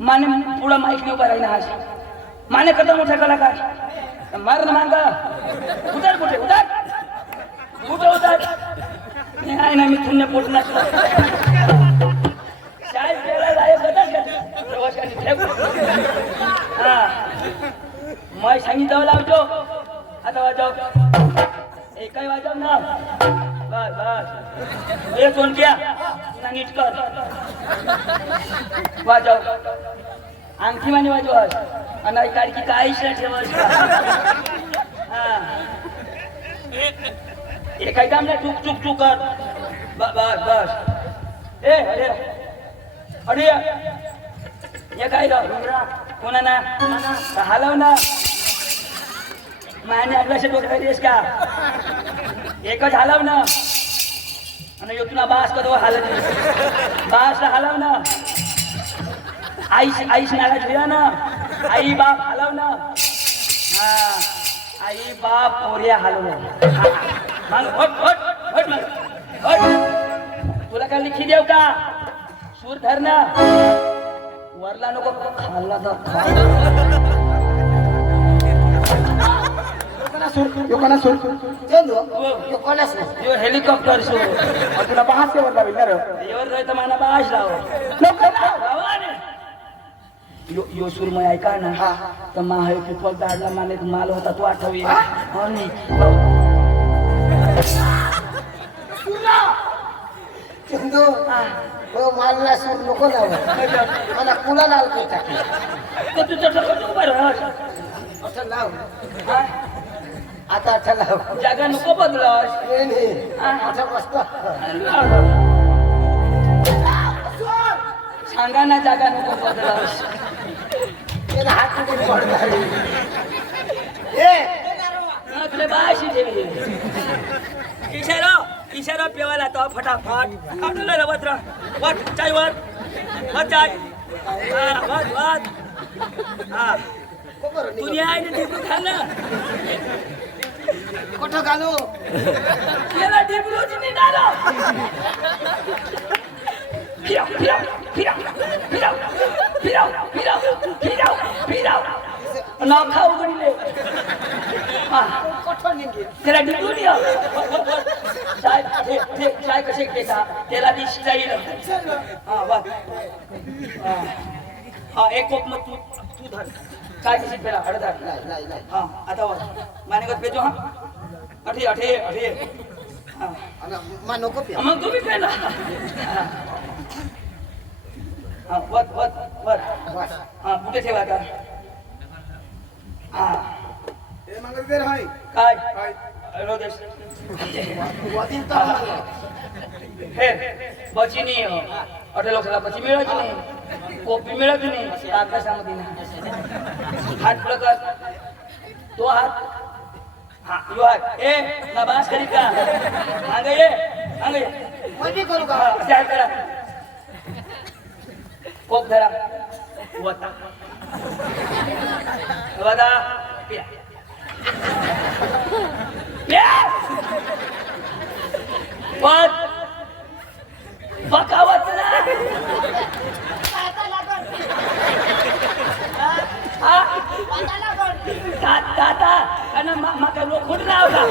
माने पुढं माईक नाही उभा राहिला आज माने कदम मोठा कलाकार मार ना मांगा उतर कुठे नाही ना मी तुमने पोट नसतो चाय प्यायला जाय हा मैं सांगितलं लावतो आता वाजव एकही वाजव ना बस हे कोण क्या नीट कर वाजव अंगठी माने वाजव आणि काडकी काहीच नाही ठेवस हा एकाही काम नाही टूक कर बस ए अरे हे काय कोणा ना हलव ना माने आपल्याशी डोक्यावर येस का एकच हलव ना आणि यो तुला बास कदो हालत बासला हलव ना आईस नाला ठेवा ना आई बाप हलव ना हा आई बाप पोरिया हलव मग तुला काय लिखी देव का सूर धर ना वरला नको खाल्ला तर यो हेलिकॉप्टर सो तुला बहास वर लावेल ना रे एवर राहतं मला बाश लाव यो सूर मग ऐका ना तर माहे पिपल दाडला माने माल होता तू आठवी आणि चंदू हो मालला सूर नको लाव मला कुला लाल टाकली तर तुझं टकटक बरं असं लाव आता अच्छा लाव जागा नको बदलास अच्छा मस्त सांगा ना जागा नको बदलास हात कुठे पडला तुला बाशी ठेवली इशारा पेवायला तो फटाफट काढून वत चाय वर चाय वाद दुनिया आहे ना टिपू खा ना कुठं घालू याला टिपूची निघालो फिराव नखा उघडले त्याला टिपू चाय कसे का त्याला ती स्टाईल हा एक कोप मग तू धर काय कशी पेला हळदार हा आता वर मानेगत पेजो हा अठे मा नको पे मग तू भी पेला हा वर हा कुठे ठेवा का हा हे मंगलदेर हाय काय रोदेश हे बचिनी अठे लोकांना बची मिळत नाही कोपी मिळत नाही आकाशामध्ये नाही हात प्रकार तो हात हा यो हात ए नबास करी का अंगे मजी करू का तयार करा कोप धरा वता पिया बकावत ना ताता आणि माका रोखून लावला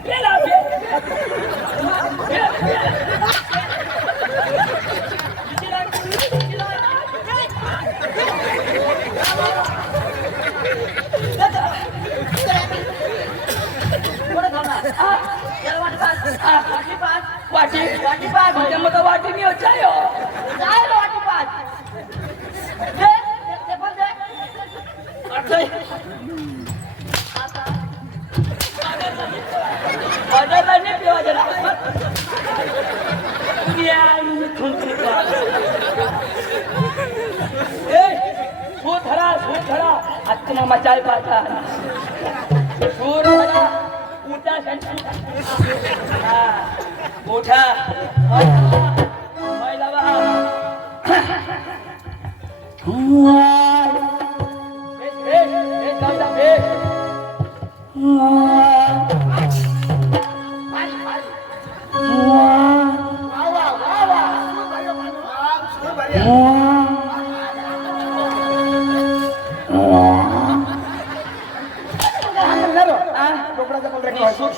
पेला याला वाटी पाच. वाटी पाच. वाटी वाटी पाच म्हणजे मग वाटी नाही होत आहे हो. काय रे वाटी पाच? दे, ते पण दे. ऑर्डरला नाही ठेवा जरा. या, मी थुंकली का? सूर धरा आत्मा मचाल पाता सूर धरा उठा हा उठा महिला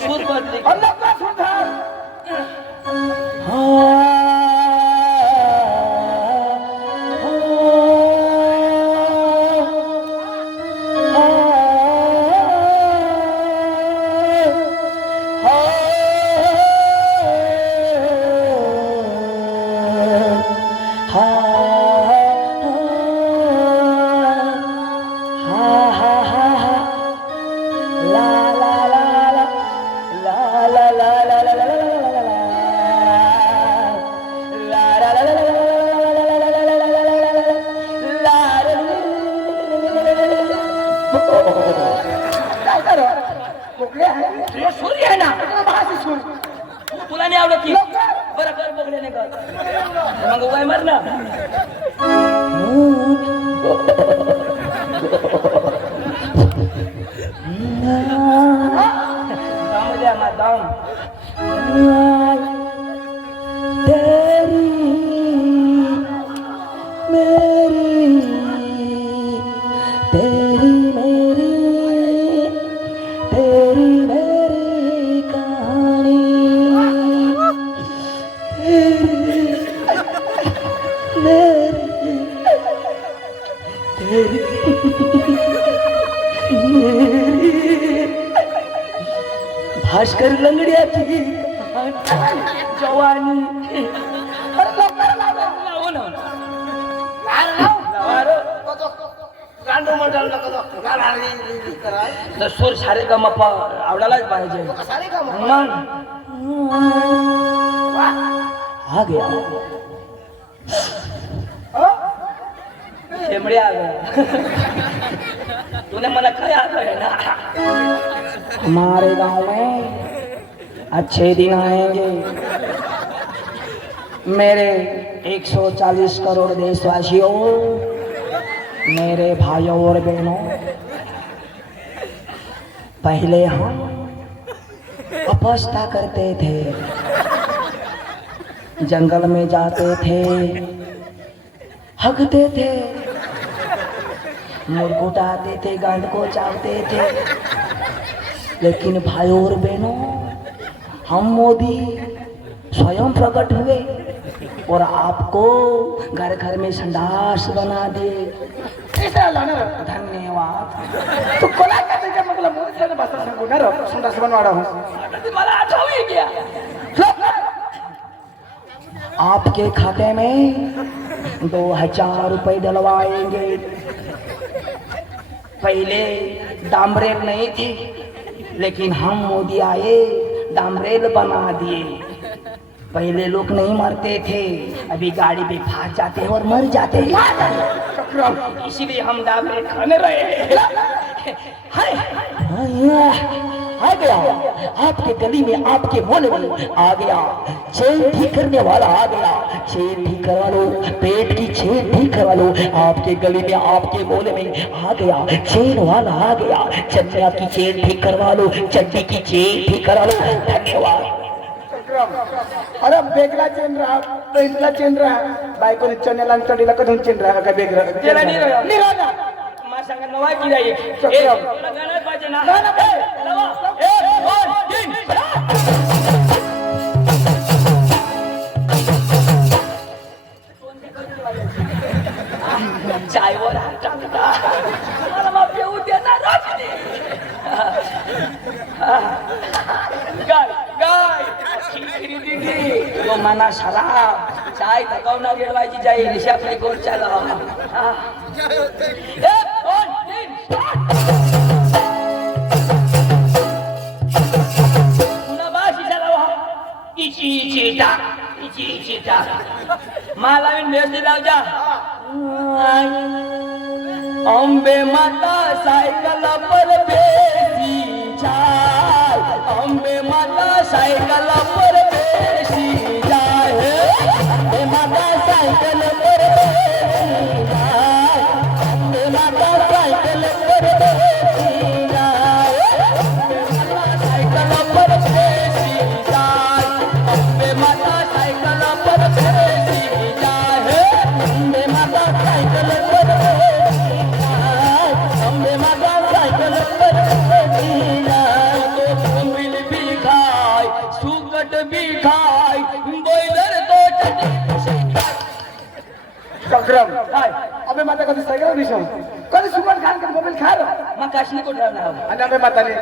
सूर बदली सूर्य आहे ना तुला नाही आवडत की बरं कर बघले नाही कर मग उगाय मार ना दाम द्या मा दाम भास्कर लंगड्याची जवानी लावू ना गांडू मंडळ नको तर सूर सारे का मप्पा आवडायलाच पाहिजे सारे का मग आ गया शेमड़े आ गया तूने मना क्या आ गया ना हमारे गांव में अच्छे दिन आएंगे मेरे 140 करोड़ देशवासियों मेरे भाइयों और बहनों पहले हम अपस्ता करते थे जंगल में जाते थे हगते थे मुर्ग उठाते थे गंध को चावते थे लेकिन भाइयों और बहनों हम मोदी स्वयं प्रकट हुए और आपको घर घर में संडास बना दिए धन्यवाद तू कोणा का त्याच्या मगला मोदीला भाषा सांगू ना रे संडास बनवाडा हो मला आठवण गया आपके खाते में 2000 रुपए डलवाएंगे पहले डामरेल नहीं थे लेकिन हम मोदी आए डामरेल बना दिए पहले लोग नहीं मरते थे अभी गाड़ी पे फांस जाते हैं और मर जाते हैं इसीलिए हम डामरेल खाने रहे आ गया आपके गली में आपके मोहल्ले में आ गया चेन ठीक करने वाला आ गया चेन ठीक करवा लो पेट की चेन ठीक करवा लो आपके गली में आपके मोहल्ले में आ गया चेन वाला आ गया चन्या की चेन ठीक करवा लो चड्डी की चेन ठीक करवा लो धन्यवाद अरे बेगला चेन रहा पेंटला चेन रहा बायकोने चनेला आणि चढीला कधून चेन रहा का बेग त्याला निघाला. निघाला मा सांगा नवा की राही चक्रम. गाणं पाहिजे ना गाणं पाहिजे. लावा. 1 2 3 चायवर हात टाकता मला माफ येऊ देणार रोज यो मना सारा चाय थकवणार रेडवायची जाई रिशापली कोण चाल पुन्हा बा शिशाला इची इची टाक इची इची टाक मालावीन भेसली लावजा अंबे माता सायकल पर बेसी जाय अंबे माता सायकल पर बेसी जाय अंबे माता सायकल पर बेसी जाय अंबे माता सायकल पर बेसी जाय अंबे माता सायकल पर बेसी जाय अंबे माता सायकल पर बेसी जाय अंबे माता सायकल पर अंबे माता सायकल पर बोंबील भी खाय सुकट भी खाय बॉयलर तो चक्रम अबे माता कधी सायकल दिसो कधी सुकट खान कधी मोबाईल खा मग काशनी कुठे राहणार आणि अबे माताने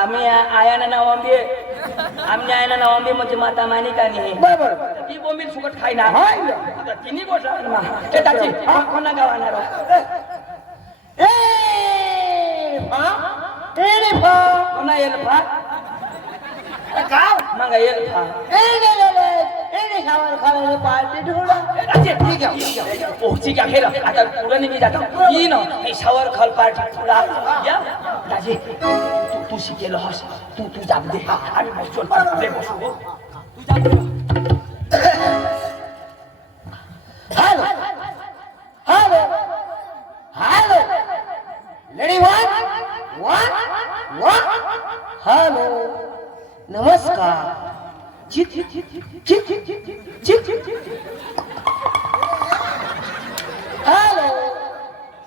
आम्ही आयाना नावांबे आम्ही आयाना नावांबे म्हणजे माता मानी का नाही बरोबर ती बोंबील सुकट खाय ना हाय तिन्ही गोष्ट ते त्याची कोणा गावाणार कोणा येईल फा मग येईल फा पोहची का खेळ आता पुढे निघी जाता ही ना हे शावर खाल पार्टी तुला या दाजी तू शिकेल हस तू जाब दे आणि बसू बसू तू जाब दे hello hello hello lady one hello नमस्कार चिक चिक हॅलो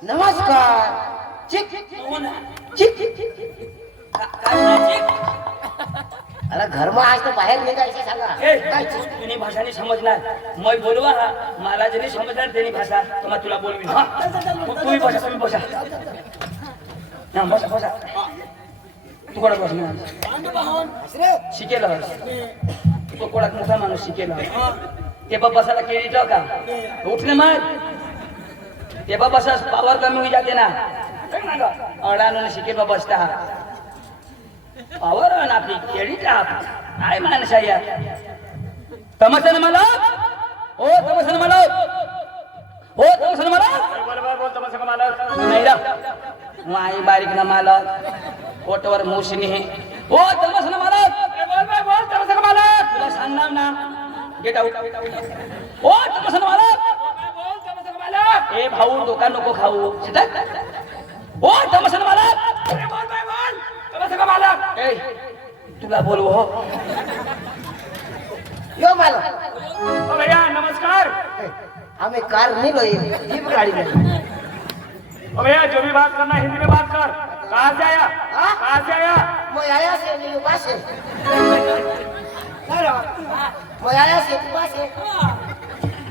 नमस्कार चिक अरे घर में आज तो बाहेर निघायचं सांगा तुनी भाषाने समजणार मग बोलवा हा मला जरी समजणार त्यांनी भाषा तर तुला बोलवी हा तुम्ही बसा तुम्ही बसा ना बसा बसा तू कोणाक बसणार शिकेल तो कोणाक मोठा माणूस शिकेल ते बाप बसायला केली का उठणे मग ते बाप बसा पावर कमी होई जाते ना अडानं शिके बाबा बसता पावर आपली केळी टाप काय माणसा या तमसन मला ओ तमसन मला ओ तमसन मला नाही रा माई बारीक ना मालक पोटवर मुसनी ओ तमसन मला बोल तमसन मला तुला सांगणार ना गेट आउट ओ तमसन मला बोल तमसन मला ए भाऊ डोका नको खाऊ ओ तमसन मला बोल बोल तमसन मला ए तुला बोलवो हो यो मालो ओ भैया नमस्कार हमें कार नहीं लो जीप गाड़ी में ओ भैया जो भी बात करना हिंदी में बात कर कहाँ से आया कहाँ से आया मैं आया से नहीं पास है मैं आया से पास है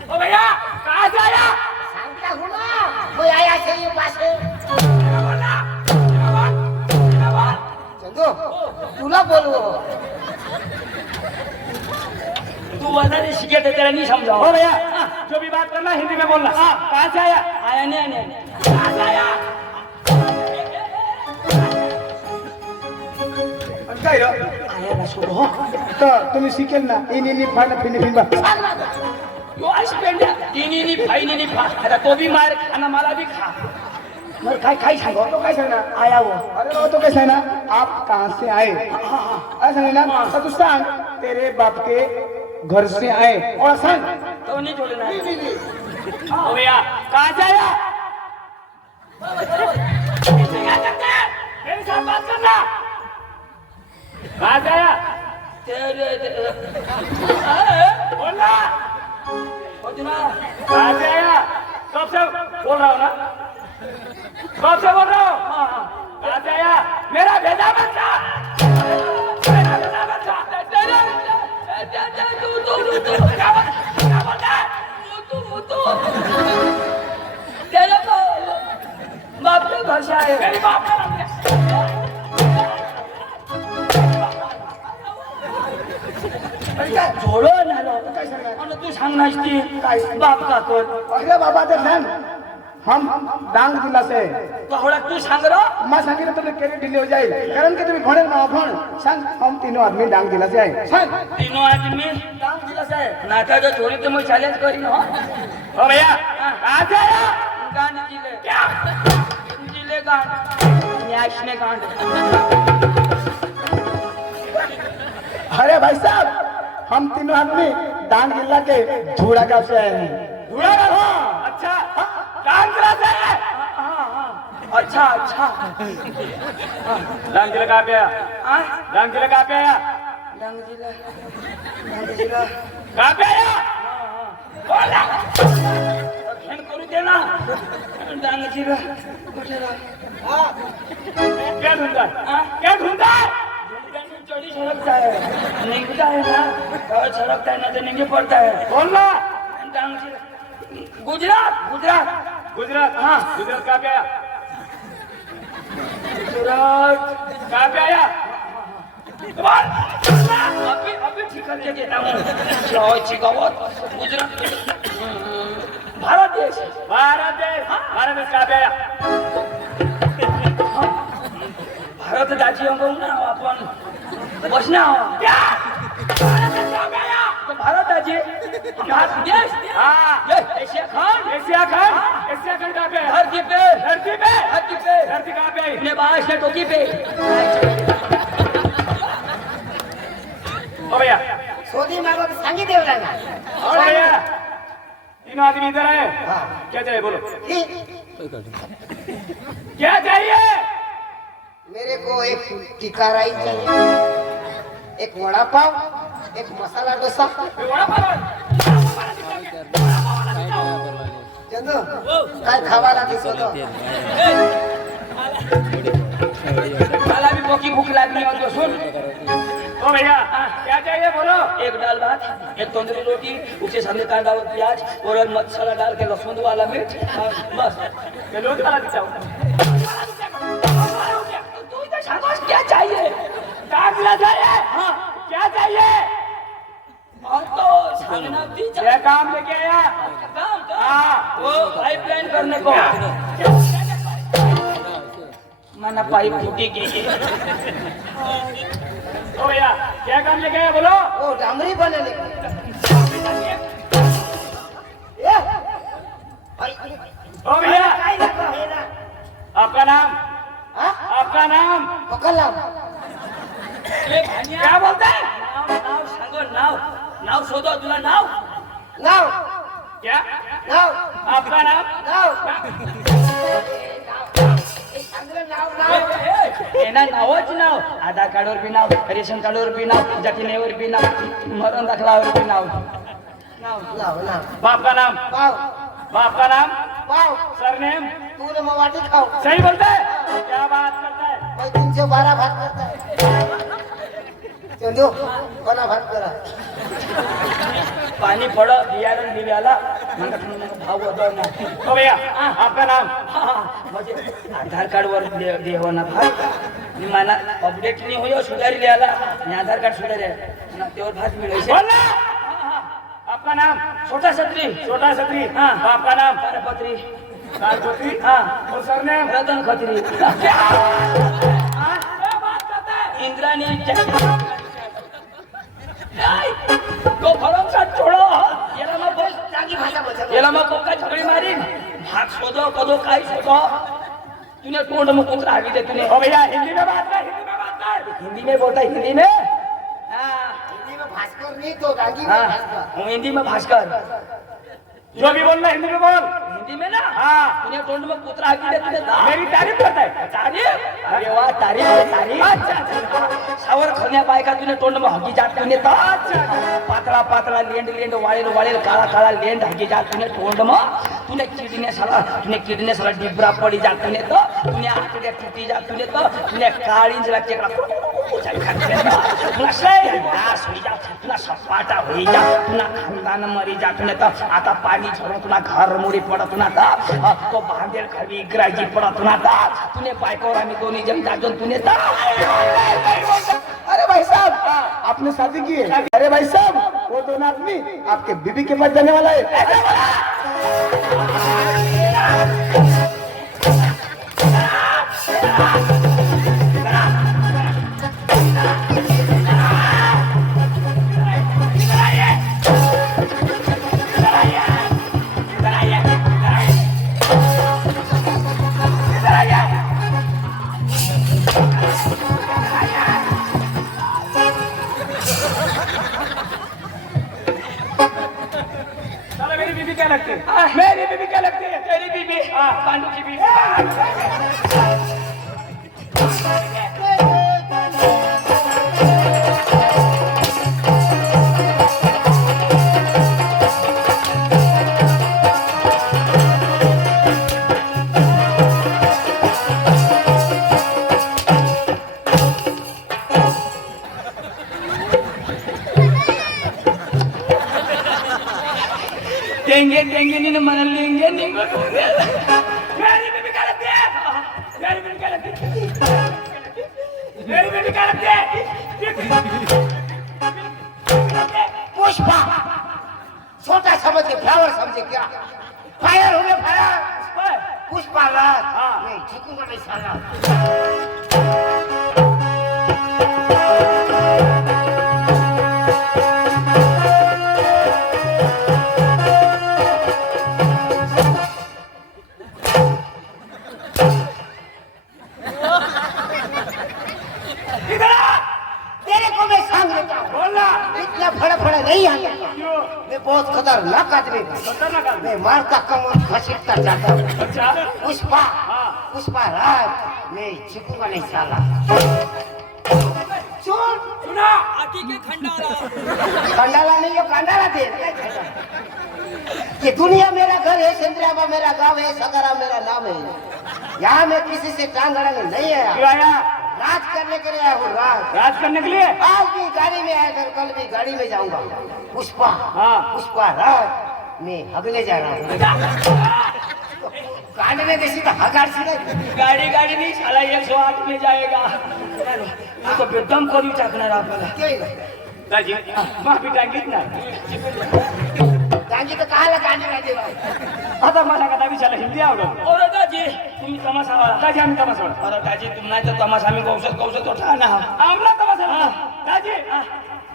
ओ भैया कहाँ से आया सांगता हूँ ना मैं आया से ये पास है चंदू तुला बोलवो तू वजन शिके थे तेरा नहीं समझा ओ भैया जो भी बात करना हिंदी में बोलना कहाँ से आया आया नहीं कहाँ से आया काय रे आया ना सोडो तर तुम्ही शिकेल ना इन फान फिन फिन बा यो आइस पेंड्या तिनी फाइनी फा आता तो भी मार खाना मला भी खा मर काय सांगो तो काय सांगना आया वो अरे वो तो कैसा है ना आप कहाँ से आए ऐसा है ना तो तू सांग तेरे बाप के घर से आए और सांग तो नहीं छोड़ना ओ भैया कहाँ से आया मेरे साथ बात करना कहाँ से आया बोलना कहाँ से आया कब से बोल रहा हूँ ना कब से बोल रहा हूँ कहाँ से आया मेरा भेजा बच्चा मेरा भेजा बच्चा बाप के घर से आए मेरी बाप का नाम क्या जोडून आलो काय सांगणार? आणि तू सांगणार ती काय? बाप का कर अरे बाबा ते सांग हम डांग जिला से थोड़ा तू सांग रो मैं सांगितलं तुमने केरी ढिली हो जाईल कारण की तुम्ही घोडे ना आपण सांग हम तीनों आदमी डांग जिला से आहे सांग तीनों आदमी डांग जिला से आहे नाटा जो छोड़ी तो मैं चैलेंज करी हो ओ भैया कहां से आया गांड जिले क्या जिले गांड न्याश ने गांड अरे भाई साहब हम तीनों आदमी डांग जिला के धूड़ा गांव से आए हैं धूड़ा गांव अच्छा डांग जिला से है अच्छा अच्छा डांग जिला कहाँ पे आया हाँ डांग जिला कहाँ पे आया डांग जिला कहाँ पे आया बोला खेल करू दे ना डांग जिला क्या ढूंढता है हाँ? क्या ढूंढता है चोरी छड़कता है निकलता है ना और छड़कता है ना तो नहीं पड़ता है बोलना डांग जिला गुजरात गुजरात गुजरात हाँ। गुजरात कहाँ पे आया गुजरात कहाँ पे आया अभी अभी ठीक करके देता हूँ चिकावत गुजरात भारत देश भारत देश कहाँ पे आया भारत राज्य ना आपण बसना क्या तो भारत राज्य भारत देश हाँ एशिया खंड एशिया खंड कहाँ पे आया धरती पे धरती पे धरती पे धरती कहाँ पे आई अपने बाहर से टोकी पे ओ भैया शोधी मागो तो सांगी देवला ना ओ भैया तीनों आदमी इधर आए हाँ। क्या चाहिए बोलो ही, क्या चाहिए मेरे को एक टिक्का राइस चाहिए एक वड़ा पाव एक मसाला डोसा चंदू काय खावा लागेल होतं मला भी भूखी भूख लागली हो तो सुन ओ भैया क्या चाहिए बोलो एक दाल भात एक तंदूरी रोटी उसके सामने कांदा और प्याज और मसाला डाल के लहसुन वाला मिर्च बस मैं लोग वाला दिखता हूँ तू इधर शाबाश क्या चाहिए कहाँ मिला चाहिए हाँ क्या चाहिए और तो सांगना भी क्या काम लेके आया काम का हाँ वो पाइपलाइन करने को माना पाइप फूटी गई ओ भैया क्या काम लेके आया बोलो वो डामरी बनाने को ये, भाई, ओ भैया काय नको हे ना आपका नाम हाँ? आपका नाम पकडला क्या बोलते हैं नाव नाव सांगो नाव नाव शोधो तुला नाव नाव क्या नाव आपका नाम नाव एक चांगलं नाव एना नावच नाव आधार कार्डवर बी नाव रेशन कार्डवर बी नाव जखीनेवर बी नाव मरण दाखलावर बी नाव नाव नाव नाव बाप का नाम पाव बाप का नाम पाव सरनेम तू ने मग वाटी खाऊ सही बोलते हैं क्या बात करता है भाई 312 भात करताय चंदू कोणा भात करा पाणी पड बियारण दिव्याला भाव वदळ ना ओ भैया आपका नाम म्हणजे आधार कार्डवर देव ना भात मला अपडेट नाही होयो सुधारी लिहायला आणि आधार कार्ड सुधारे ना तेवर भात मिळायचे बोलना आपका नाम छोटा छत्री छोटा छत्री हाँ। बाप का नाम तारपत्री तारपत्री हाँ और सरनेम रतन खत्री इंद्राणी तो भरमसाठ छोडो याला मग बस चांगली भाषा बोल याला मग बक्का झगडी मारीन भात शोधो कदो काय शोधो तूने तोंड में कुछ आगे दे तूने ओ भैया हिंदी में बात कर हिंदी में बात कर हिंदी में बोलता हिंदी में हाँ हिंदी में भास्कर नहीं तो गांगी में हाँ भास्कर हूँ हिंदी में भास्कर जो भी बोलना हिंदी में बोल हिंदी में ना हाँ तूने तोंड में कुत्रा आगे दे तूने मेरी तारीफ करता है तारीफ अरे वाह तारीफ है, तारीफ अच्छा सावर खन्या बायका तूने तोंड में हगी जात तूने तो पातळा पातळा लेंड लेंड वाळेल वाळेल काळा काळा लेंड हगी जात तूने तोंड में तूने किडने साला डिबरा पड़ी जात तूने तो तूने आकड़े टूटी जात तूने तो तूने काळींज ला केकडा तुला सही नाश होई जा तुला सपाटा होई जा तुला खानदान मरी जा तूने तो आता पाणी झरो तुला घर मोरी पडत ना तो बांधेल खवी ग्राजी पडत ना तूने बायकोवर आम्ही दोन्ही जण जाजून तूने अरे भाई साहब आपने शादी की है? अरे भाई साहब, वो दोनों आदमी आपके बीबी के पास जाने वाला है। साला मेरी बीबी क्या लगती है? मेरी बीबी क्या लगती है? तेरी बीबी पांडू की बीबी। देंगे देंगे नहीं ना मन लेंगे नहीं। मेरी बीबी क्या लगती है? मेरी बीबी क्या लगती है? मेरी बीबी क्या लगती है? पुष्पा छोटा समझ के फ्लावर समझे क्या? फायर हो गया फायर। पुष्पा राज नहीं झुकूंगा नहीं साला। इधर आ! तेरे को मैं सांग देता हूँ, बोलना। इतना फड़ा फड़ा नहीं आता। क्यों? मैं बहुत खतरनाक आदमी हूँ। खतरनाक आदमी। मैं मारता कमर घसीटता जाता हूँ। अच्छा। पुष्पा हाँ। पुष्पा राज मैं झुकूंगा नहीं साला। सुन सुना? आकी के खंडाला। खंडाला नहीं हो खंडाला दे। ये दुनिया मेरा घर है, सिंधराबा मेरा गांव है, सगारा मेरा नाम है। यहाँ मैं किसी से टांग अड़ाने नहीं आया, क्यों आया? राज करने के लिए आया हूँ। राज राज करने के लिए? आज भी गाड़ी में आया कर, कल भी गाड़ी में जाऊंगा। पुष्पा हाँ। पुष्पा राज मैं हगने जा रहा हूँ। काटने देसी तो हगाड़ सी नहीं। गाड़ी गाड़ी नहीं साला 108 में जाएगा। ये तो बेदम करू टाकणार आपल्याला। दाजी माफी टांगीत ना. टांगी तर कायला कांडी राहते बा. आता मला का विचारलं हिंदी आवडत. अरे दाजी तुम्ही तमाशा वाला. दाजी आम्ही तमाशा वाला. अरे दाजी तुम नाही तर तमाशा आम्ही गौसत गौसत होता ना. आम्हाला तमाशा लागा. दाजी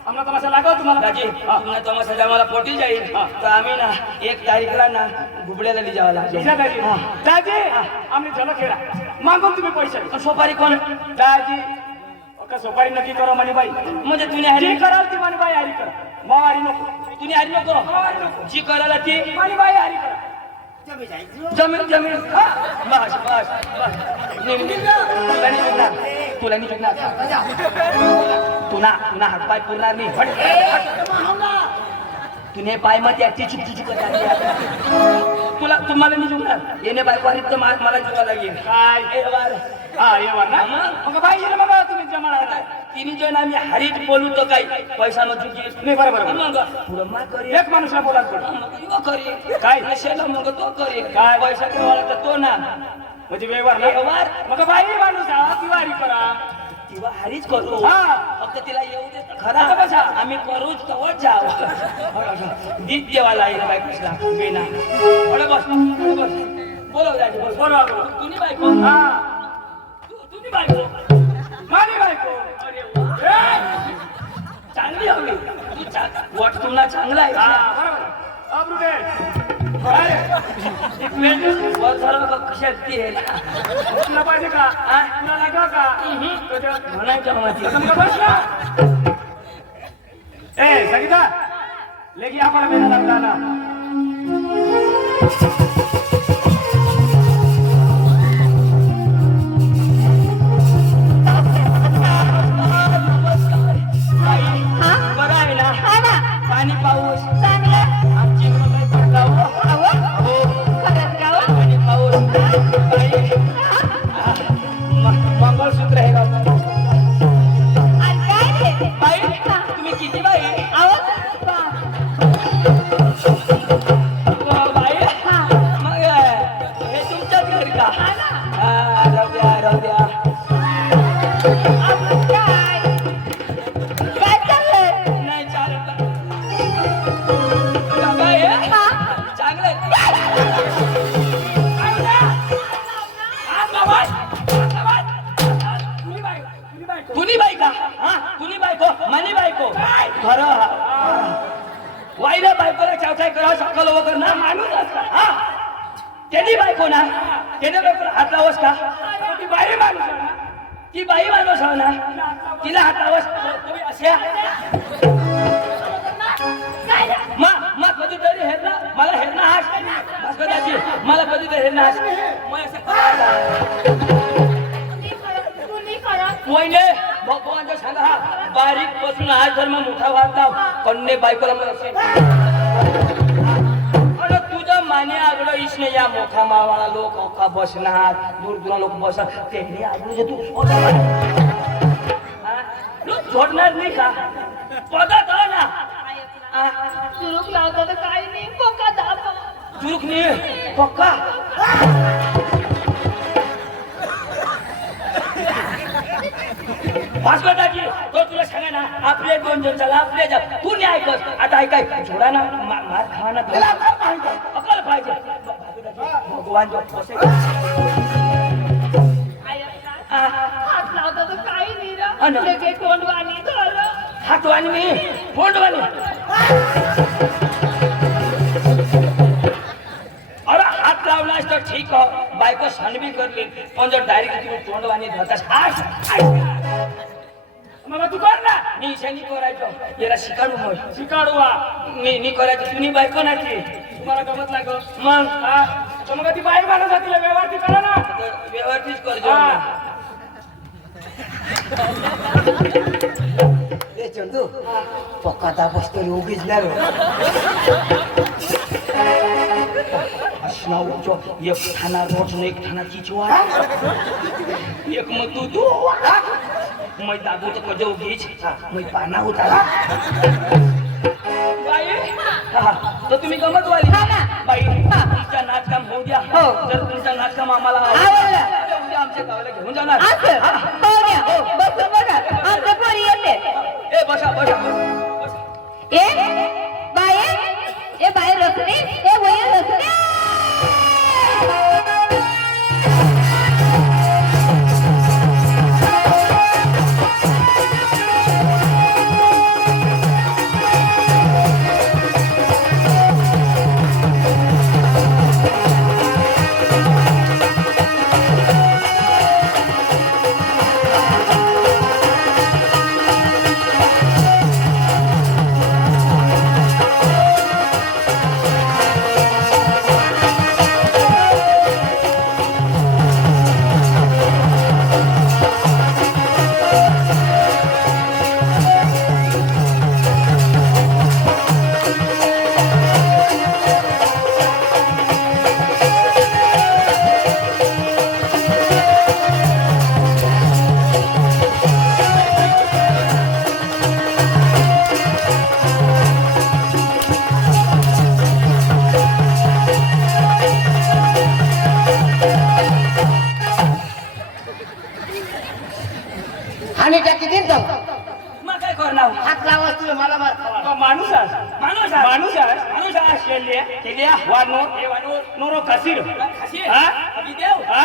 आम्हाला तमाशा लागा तुम्हाला. दाजी तुम्हाला तमाशा आम्हाला पोटी जाईल तर आम्ही ना 1 तारीखला ना गुबड्याला जावं लागेल. दाजी दाजी आम्ही झलक खेळा मागून तुम्ही पैसे द्या. सोपारी कोण दाजी का सोपारी नक्की करा म्हणे बाई. म्हणजे तुम्ही हरी जी कराल ती म्हणे बाई हरी करा. मावारी नको. तुम्ही हरी नको जी करायला ती म्हणे बाई हरी करा. जमीन जमीन बस बस बस तुला नाही चुकणार तुला नाही चुकणार तुना हातपाय पुरणार नाही तुने पाय मग त्या टिचुक टिचुक तुला तुम्हाला नाही चुकणार येणे बायको आणि तर मला चुका लागेल काय ए वार हा ये वर ना मग बाई येईल मग तुम्ही जमा राहता. तिने जण आम्ही हरीत बोलू तर काही पैसा मग चुकी नाही बरोबर मग पुढं मा करी एक माणूसला बोलायला पडतो. मग करी काय? नसेल मग तो करी काय? पैसा केव्हा तर तो ना म्हणजे व्यवहार ना व्यवहार. मग बाई माणूस हा ती वारी करा. किंवा हरीच करू हा. फक्त तिला येऊ दे तर खरा कसा आम्ही करूच कवच जाऊ दीप देवाला येईल बायकोला बेना अरे बस बस बोलव दाजी बोल बोलवा बोलवा. तुम्ही बायको हा तुम्ही बायको मानी बायको. अरे वा. चांगली हवी वाट तुम्हाला चांगला आहे हा बरोबर. अब्रुडे एक मिनिट वर झालं बघ कशी असते तुला पाहिजे का? तुला लागा का? म्हणायचं माहिती तुमका बसला. ए संगीता लेकी आम्हाला मेला लागला ना. बरं आहे ना पाणी पाऊस आमची इकडं काही पडला हो पाणी पाऊस बाई मंगळसूत्र आहे का बाई तुम्ही किती बाई बाई हा तुनी बायको मानी बायको खरं वाईला बायकोला चावचाय करावं शकल वगैरे ना माणूस असता हा त्याची बायको ना त्याच्या बायकोला हात लावस का ती बाई माणूस आहे ना. ती बाई माणूस आहे ना तिला हात लावस तुम्ही असे मा कधीतरी हेरला मला हेरणं हास भास्करदाजी मला कधीतरी हेरणं हास मग असं करायला वहिने भगवानच्या सांगा हा बारीक पासून आज धर्म मोठा वाढता कन्ने बायकोला मग असे अरे तुझं माने आगळं इसने या मोठा मावाळा लोक अख्खा बसणार दूर दूर लोक बसणार त्यांनी आगळं तू झोडणार नाही का पदत हो ना चुरूक लावतो तर काही नाही पक्का दाब चुरूक नाही पक्का भास्करदाजी तो तुला सांगा ना आपले 2 जण चला आपले जा तू नाही ऐकत आता ऐकाय थोडा ना मार खावा ना अकल पाहिजे भगवान जो पोसे हात लावतो तर काही नाही लगे कोंडवानी धर हातवानी मी फोंडवानी अरे हात लावलास तर ठीक हो बायको सांडवी करली पण जर डायरेक्ट तुम्ही तोंडवानी धरतास मग तू कर ना मी इशानी करायचो याला शिकाडू मग शिकाडू मी करायचो तुम्ही बायको नाही तुम्हाला गमत लाग मग मग ती बाई माणूस आहे, तिला व्यवहार करा ना व्यवहारच करतो ए चंदू पक्का तापस तरी उगीच नाही असनावचो एक ठाणा रोज न एक ठाणा चिचवा एक मग तू मैं दाबू तो कजो उगीच मैं पाना उतारा बाई तो तुम्ही गमत वाली बाई तुमचा नाचकाम होऊ द्या जर तुमचा नाचकाम आम्हाला उद्या आमच्या गावाला घेऊन जाणार ए बसा बसा आणि टाकी दिन तो मग काय करणार हात लावा तुला मला मार माणूस आहेस माणूस माणूस आहेस माणूस आहे शेल्ले केल्या वानूर हे वानूर नोरो कसीर खाशी हा? अभी देव हा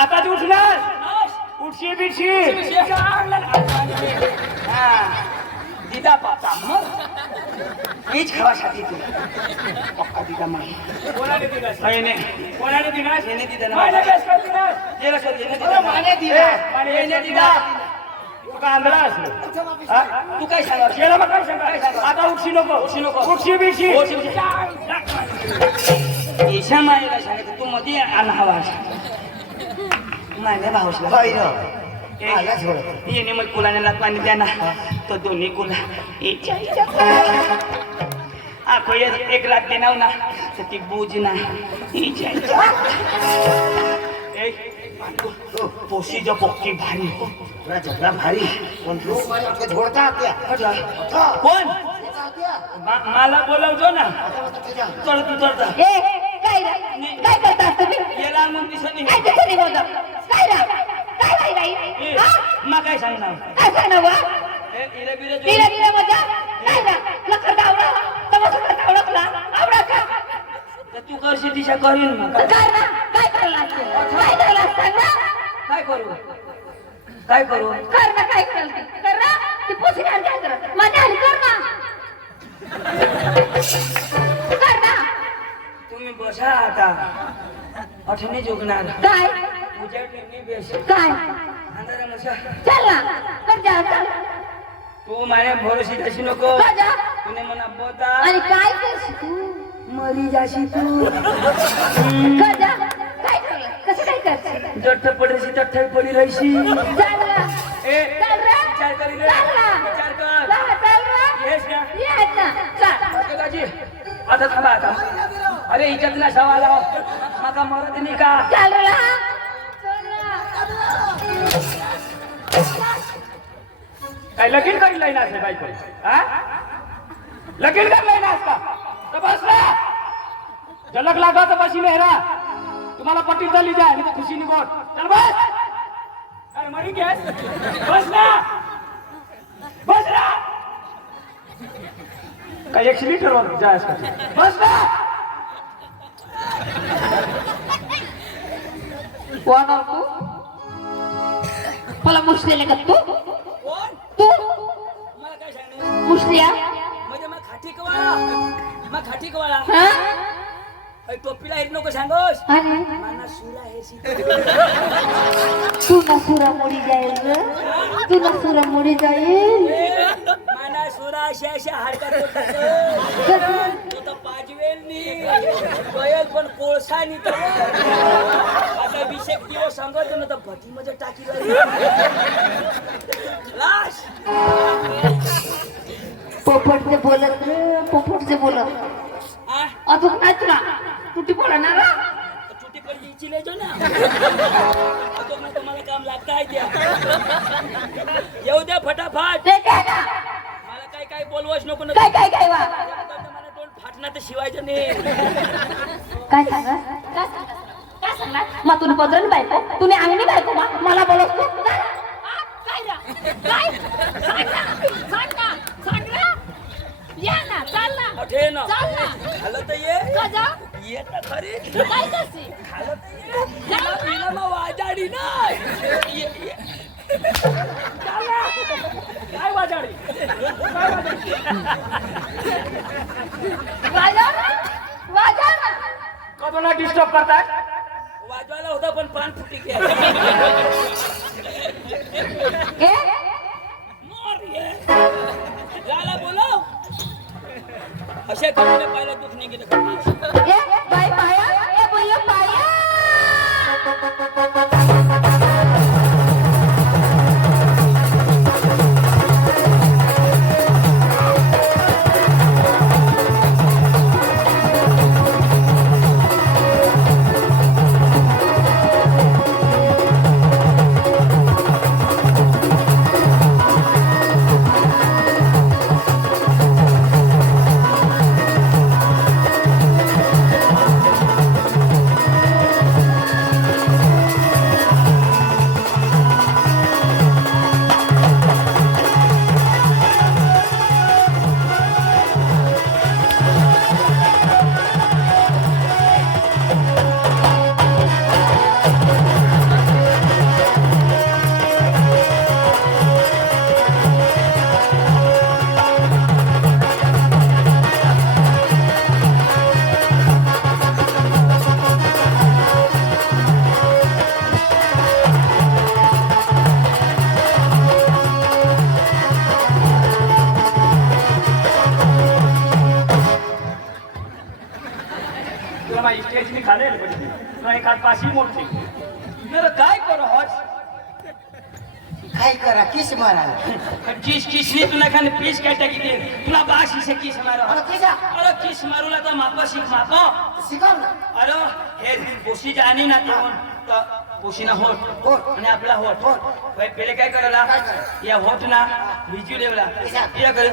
आता तू उठणार नमस उठशी बिटशी दिदा पापा मग हीच खावासाठी तू पक्का दिदा मग कोणाने दिलास हेने कोणाने दिलास हेने दिदा ना माझ्या बेस कर दिलास जेला सर हेने अरे दिदा माने दिला हेने दिदा तू का आंधळा असलो हा? तू काय सांगणार शेला मग काय सांगा आता उठशी नको उठशी बिटशी ईशा मायला सांगायचं तू मध्ये आणावा माने भाऊसला होय ना आला झोळत येणे मग कुलाने पाणी द्या ना तो दोन्ही कुला आखो एक लाख देणार ना तर ती बूज ना पोशी जो पोकी भारी तुला झगडा भारी पण लोक मला झोडता आत्या कोण मला बोलवतो ना चढ तू चढता याला मग दिसत नाही मग काय सांगणार तू करशील दिशा करीन काय करू काय करू कर ना काय कराल ते कर ना ती पुसली आणि काय कर माझ्या हाली कर ना कर ना तुम्ही बसा आता अठने झुकणार काय उजेडने बेस काय अंधारा मसा चल ना कर जा चल तू माने भरोशी जाशी नको कर जा तुने मना बोता आणि काय करशील तू मरी जाशी तू कर जा काय कर कसं काय करशील जट्ट पडशी तट्ट पडी रहीशी चल ना ए चल रे विचार करी रे चल ना विचार कर चल रे येस ना येत ना चल दादाजी आता थांबा आता अरे इज्जत ना सवाल आहो माका मरत नाही का चल रे चल ना काय लगीन करी लाईना असे बायको हा लगीन कर लाईना असता तर बस ना झलक लागा तर बसी मेहरा तुम्हाला पट्टी झाली जाय आणि खुशी निघोट चल बस अरे मरी गॅस बस ना बस ना काय 100 लिटर वर जाय बस ना कोण तू मला मुसलेले का तू तू मला काय सांगणार मुसलिया म्हणजे मग खाटी कवाळा हा टोपीला हेर नको सांगोस आणि माना सुरा हे सी तू नसुरा मोडी जाईल ग तू नसुरा मोडी जाईल माना सुरा अशा अशा हाडकात तो तर पाजवेल नी गयल पण कोळसा नी तो आता 20 दिवस सांगतो ना तर भटी मध्ये टाकी लाश पोपटचे बोलत रे पोपटचे बोलत अजून नाही तुला तुटी बोलणार छुट्टी पर इची ले जो ना तो मैं तुम्हाला काम लागता आहे त्या येऊ द्या फटाफट ते काय ना मला काय काय बोलवच नको ना काय काय काय वा मला तोंड फाटणार तर शिवायचं नाही काय सांगा काय सांगणार मग तुला पदरन बायको तुने अंगणी बायको मला बोलत तू काय रा काय सांग ना सांग ना या ना चाल ना अठे ना चाल ना खालं तर ये गजा ये तर खरी काय करते खालं तर ये तिला मग वाजाडी नाही काय वाजाडी वाजा कधोना डिस्टर्ब करताय वाजवायला होता पण पान फुटी घ्या लाला बोलो असे करून पाहिलं दुख नाही गेलं बाय पाया ए भैया पाया स्टेजनी खाले एखाद पाशी मोठी काय करो हॉट काय करा किस मारा किस किसनी तुला खाने पीस काय टाकी दे तुला बाशी से किस मारो अरे किसा अरे किस मारूला तर मापा शिक मापा शिकव ना अरे हे बोशी जाणी ना तेवण तर बोशीना होट आणि आपला होट पहिले काय करायला या होट ना भिजू लेवला या कर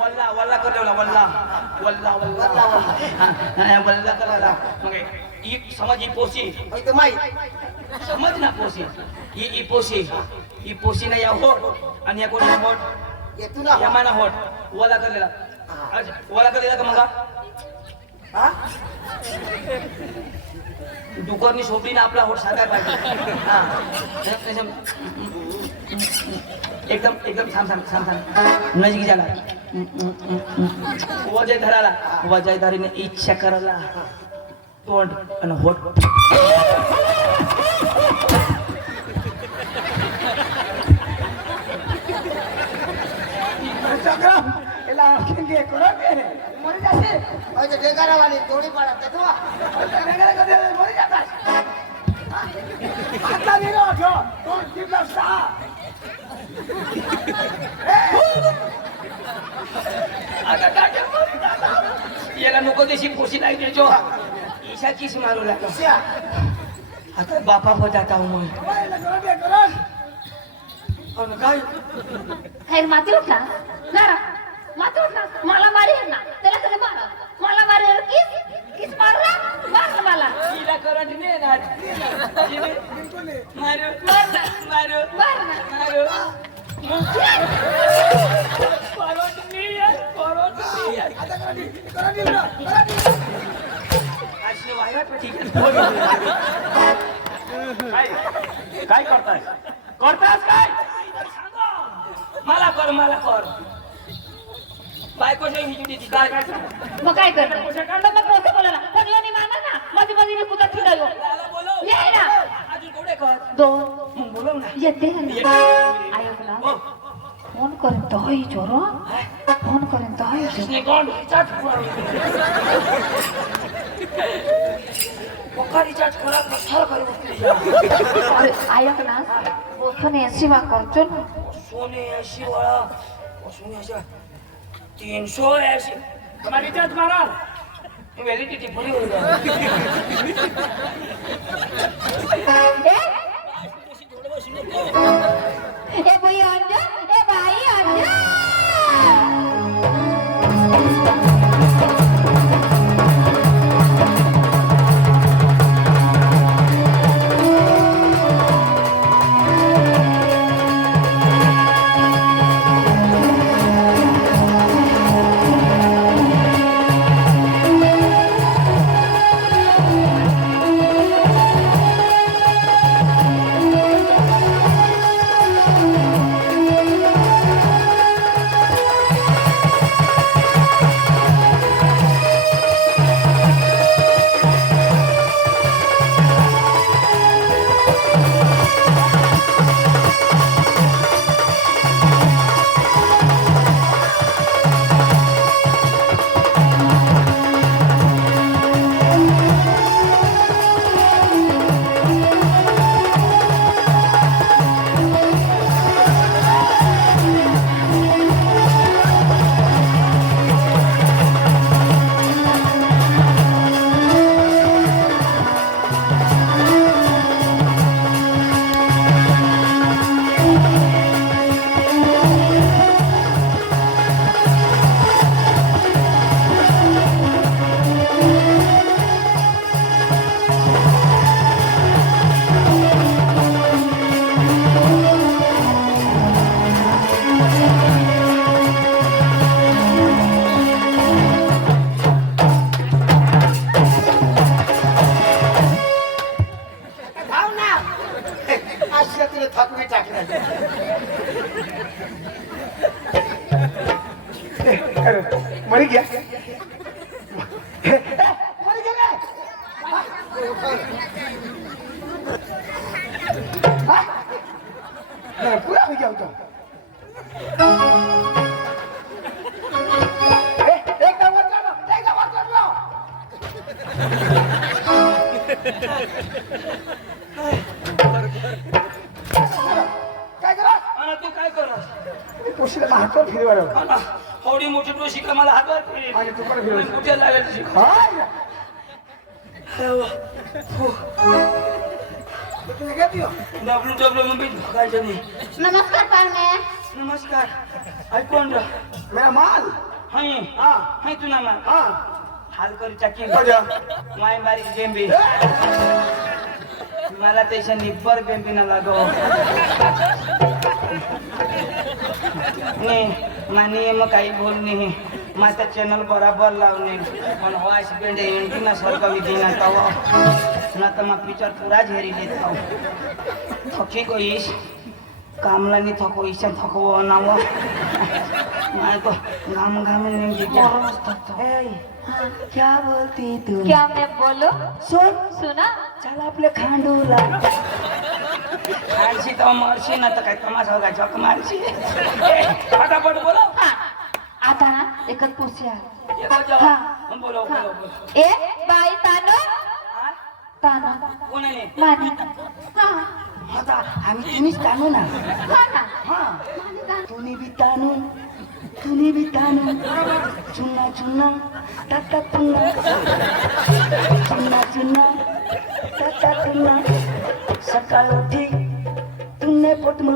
वल्ला वल्ला कर देवला वल्ला वल्ला वल्ला वल्ला करायला मग ही समज ही पोशी तो माहित समज ना पोशी ही पोशी ना या होट आणि या कोणा होट ये तुला या माना होट वल्ला करलेला वल्ला करलेला का मग हा डुकरनी सोबडीने आपला होट साधा पाहिजे हा एकदम एकदम थांब नजीक झाला वजय धराला वजय धरीने इच्छा करायला तोंड आणि होट चक्रम एला किंगे करो मेरे मरी जाते ओए तो डेगारा वाली तोड़ी पड़ा ते तो डेगारा कदे मरी जाता आता नहीं रो जो तो जिला सा आता टाके मरी जाता याला नको देशी पोशी नाही देजो ईशा किस मारू लागला आता बापा बजाता हूं मैं करो और काय हे माती उठला ना माती उठला मला मारेल ना त्याला कधी मारा मला मारेल किस मारला मारला मला हिला करंट नाही येणार मारू मारना मारू मारना मारू करंट नाही आहे करंट नाही आहे अशी वाया ठीक आहे काय करताय करतास काय मला कर बायकोच्या हिजडी ती काय मग काय करणार मग नव्हतं बोलायला पण योनी मारणार ना मध्ये मध्ये कुठं फिरायो त्याला बोलव ये ना अजून थोडे कर दोन मग बोलव ना येते ऐकला हो. फोन करेन तो ही चोरो फोन करेन तो ही चोरो इसने कोण रिचार्ज पक्का रिचार्ज करा प्रसार करू अरे ऐक ना सोने सेवा करतो ना सोने 80 वाला सोने 380 तुम्हाला रिचार्ज मारा व्हॅलिडिटी पुरी होईल ए बाई अंजा ए बाई अंजा मरी गया मरी गया पूरा हो गया तो एक दफा कर लो काय करा आणि तू काय करस पोशीला हातवर फिरवायला थोडी मोठी डोशी का मला हातवर आणि तू पण फिरव. कुठे लावेल तुझी हाय डब्ल्यू मुंबई धोकायचं नाही नमस्कार पाहुणे नमस्कार ऐकून रा मेरा माल हाय हाँ हाय तू ना मा हाँ हाल करी टाकी बजा माय बारीक बेंबी मला त्याच्या निब्बर बेंबी ना लागो नाही मानिये मग काही बोल नाही माझा चॅनल बराबर लावणे पण वॉइस बेंड एंटीना सारखं विधी ना तवा ना तर मग पिक्चर पुरा झेरी लेत थकी गईस कामला नहीं थको इसे थको नावा मैं तो घाम घाम नहीं क्या बोलती तू क्या मैं बोलो सुन सुना चल आपले खांडूला खांडशी तर मरशी ना तर काय तमाशा होगा जक मारशी फटाफट बोला हा आता ना एकच पुढची आहे हा बोलो बोलो बोलो ए बाई तानो तानो कोणाने मानी हा आता आम्ही तुम्हीच ताणू ना हा ना हा तुम्ही बी ताणून तुम्ही बी ताणून चुन्ना चुन्ना टाटा चुन्ना चुन्ना चुन्ना टाटा चुन्ना सकाळ उठी तुमने पोटम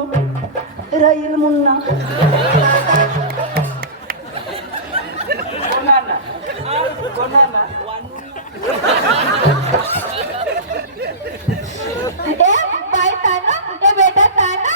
राहील मुन्ना कोणाला कोणाला ए बाई तानो ए बेटा तानो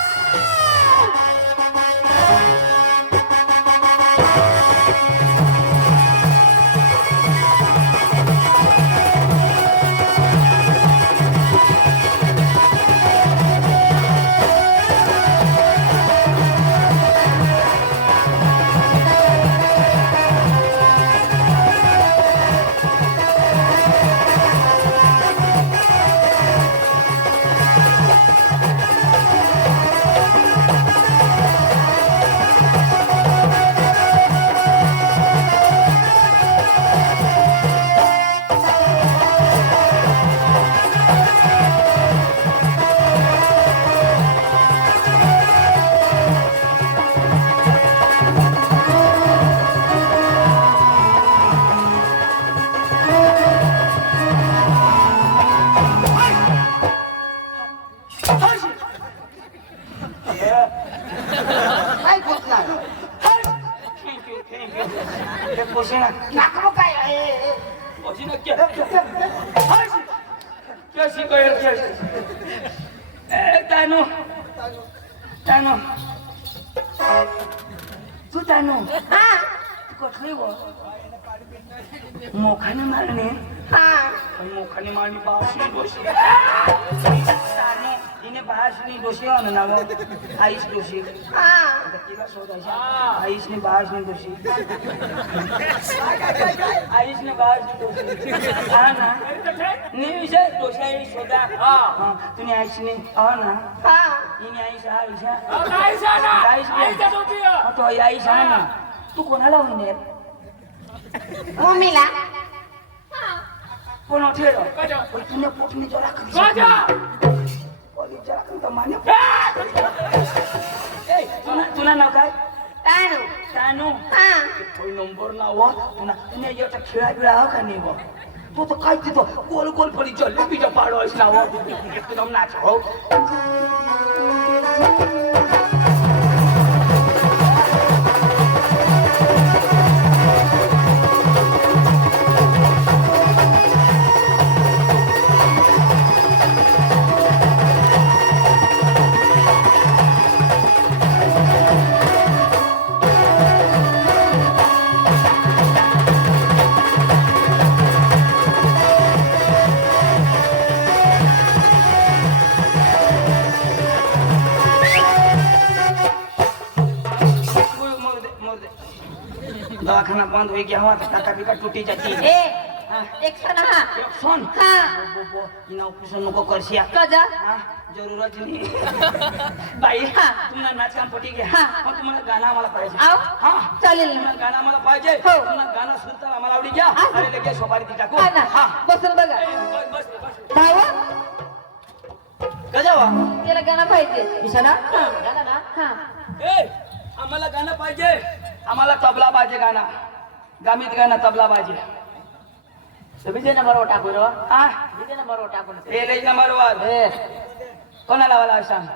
काय पोचणार हे पोषणा नाकलो काय अशी नक्की कशी कळेल कशी ए तानू तानू तू तानू हा कुठली व मोखाने मारणे हा पण मोखाने मारणी बाशी दोषी तानू तिने बाशनी दोषी होणं नाव आईश दोषी हा आता तिला शोधायची आईशने बाशनी दोषी आईशने बाशनी दोषी हा ना नी विषय दोषी आई शोधा हा तुम्ही आईशने हा ना हा हिने आईश हा आईशा तो आईश हा ना तू कोणाला होईने मम्मीला कोण ठेव तुने पोटने जरा कधी जरा कधी मान्य तुला नाव काय तानो तानू हा कोई नंबर नाव तुला तुने येता खेळा बिळा हा का नाही तो तो काय तिथं गोल गोल पडी चल बीजा पाडो असला हो एकदम नाच हो दवाखाना बंद हो गया हुआ टाका बिका टूटी जाती है ए एक सुना हा सुन हा इन ऑपरेशन नको करशिया कजा जरूरत नहीं बाई हाँ. तुम्हाला नाच काम पटी गया हाँ. मग तुम्हाला गाणं आम्हाला पाहिजे आओ हा चालेल ना तुम्हाला गाणं आम्हाला पाहिजे हो. तुम्हाला गाणं सुनता आम्हाला आवडी घ्या हा. आणि लगेच सोपारी ती टाकू हा ना हा बसून बघा बस बस धावा गजावा त्याला गाणं पाहिजे इशाना गाणं ना हा ए आम्हाला गाणं पाहिजे आम्हाला तबला पाहिजे गाणं गामीत गाणं तबला पाहिजे विजय नंबर टाकू रो हा विजय नंबर टाकून ए लई नंबर वर कोणाला वाला सांग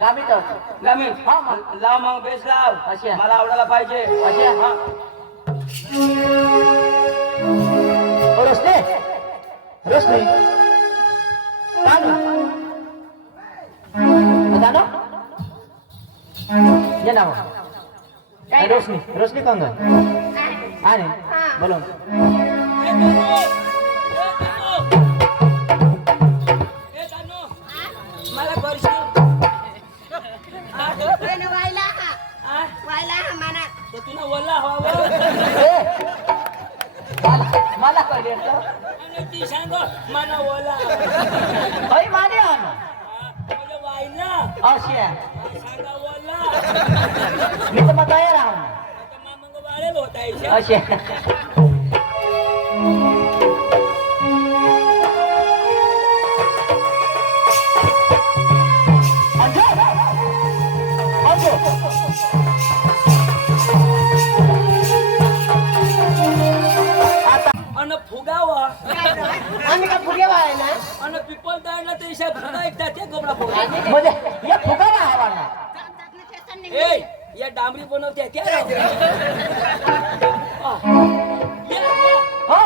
गामी तर गामीत हा मग लाव मग बेस लाव अच्छा. मला आवडायला पाहिजे अच्छा. हा रोशनी रोशनी बतानो ये नाम रोशनी रोशनी कौन है अरे बोलो मला वर्ष तुला वल्ला हवा मला कळले ती सांग मला ओला भाई माने म्हणजे वाईला औषया सांगा ओला मी तर मग तयार आहे आता मग वाळेल होता आहे औषया अन फुगावा आम्ही का फुगे आहे ना अन पिपल दाडला ते इशा फुगा एकदा ते गोबरा फुगा म्हणजे या फुगावा हवा ना ए या डांबरी बनवते क्या हा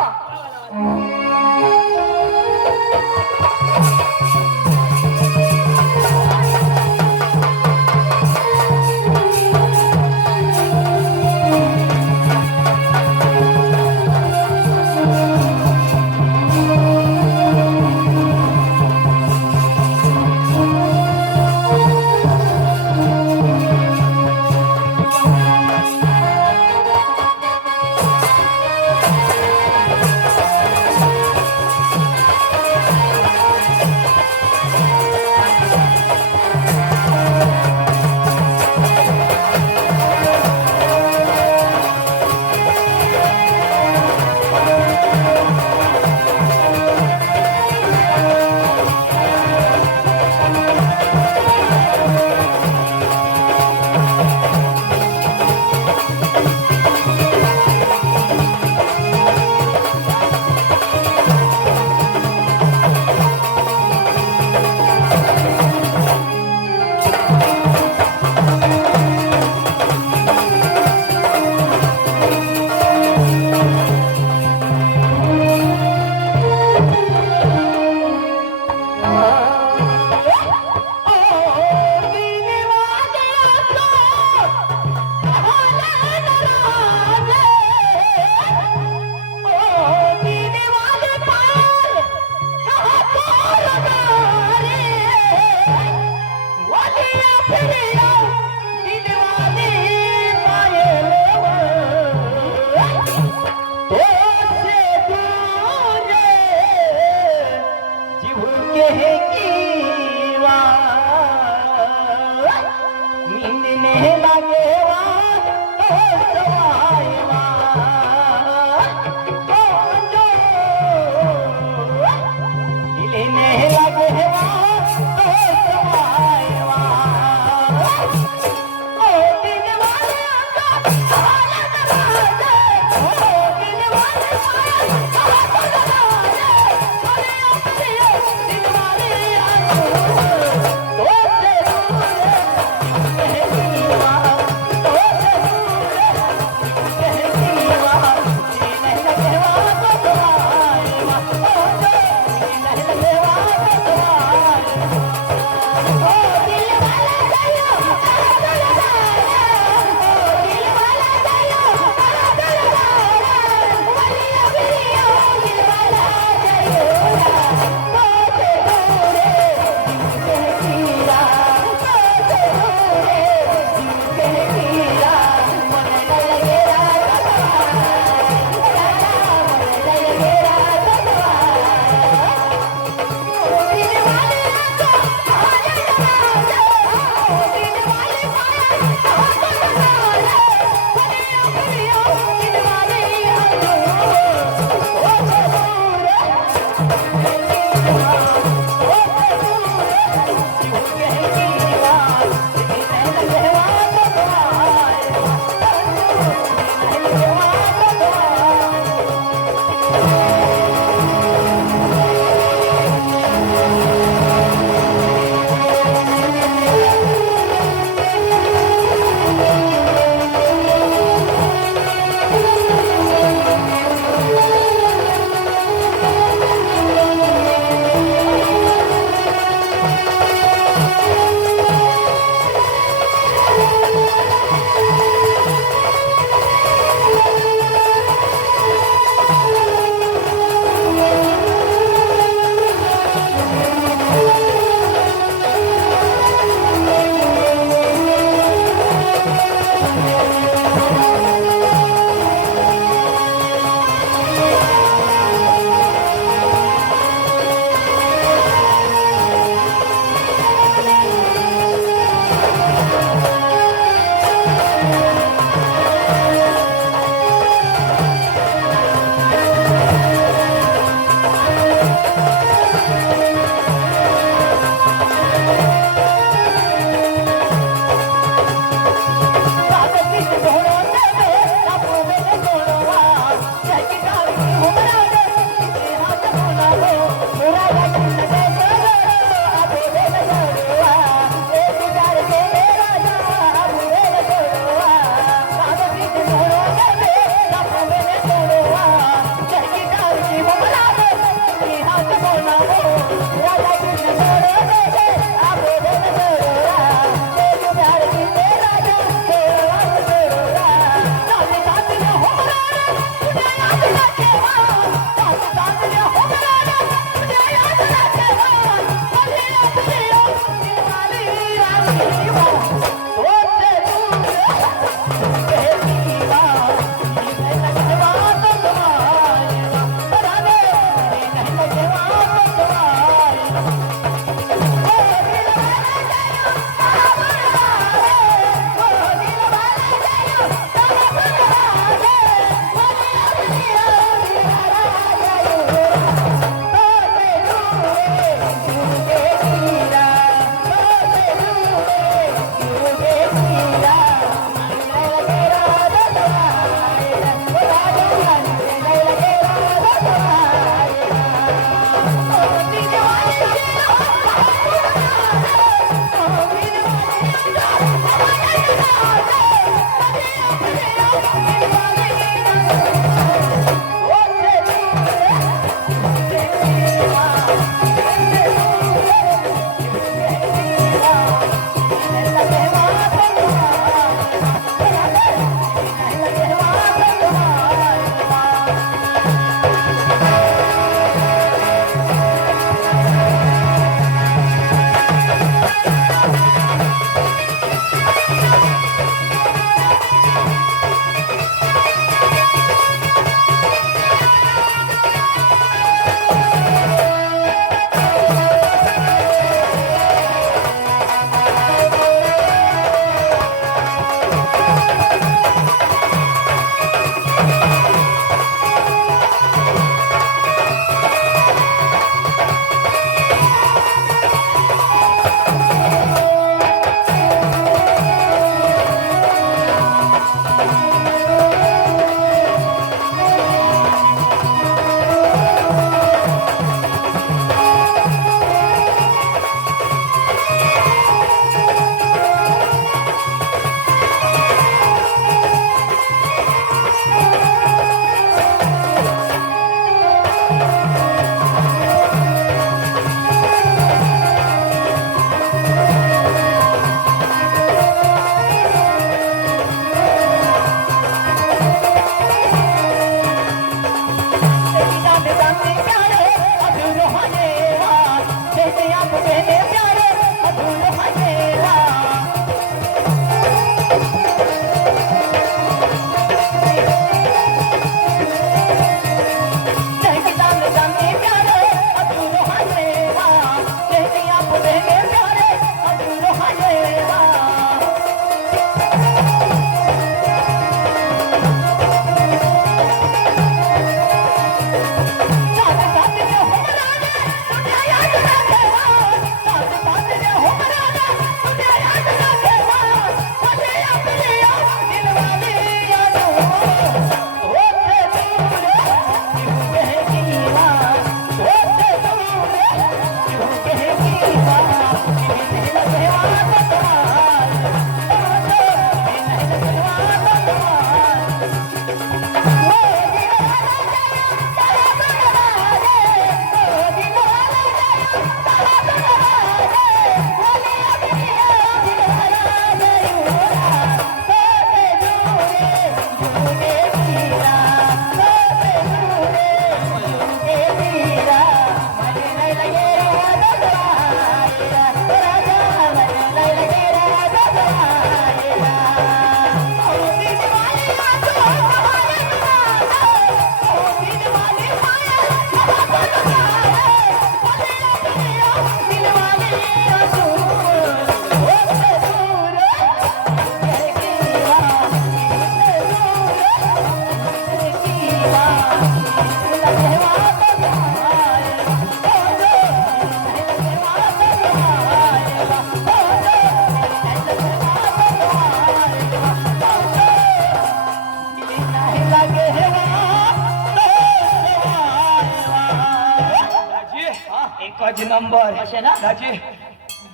दाजी नंबर असे ना? दाजी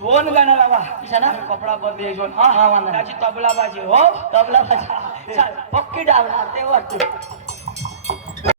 2 गाणं लावा किसा ना? कपडा बदले जोन हा, वांधा नाही. दाजी तबला बाजी हो तबला वाजा. चल पक्की डाल ते वाटतो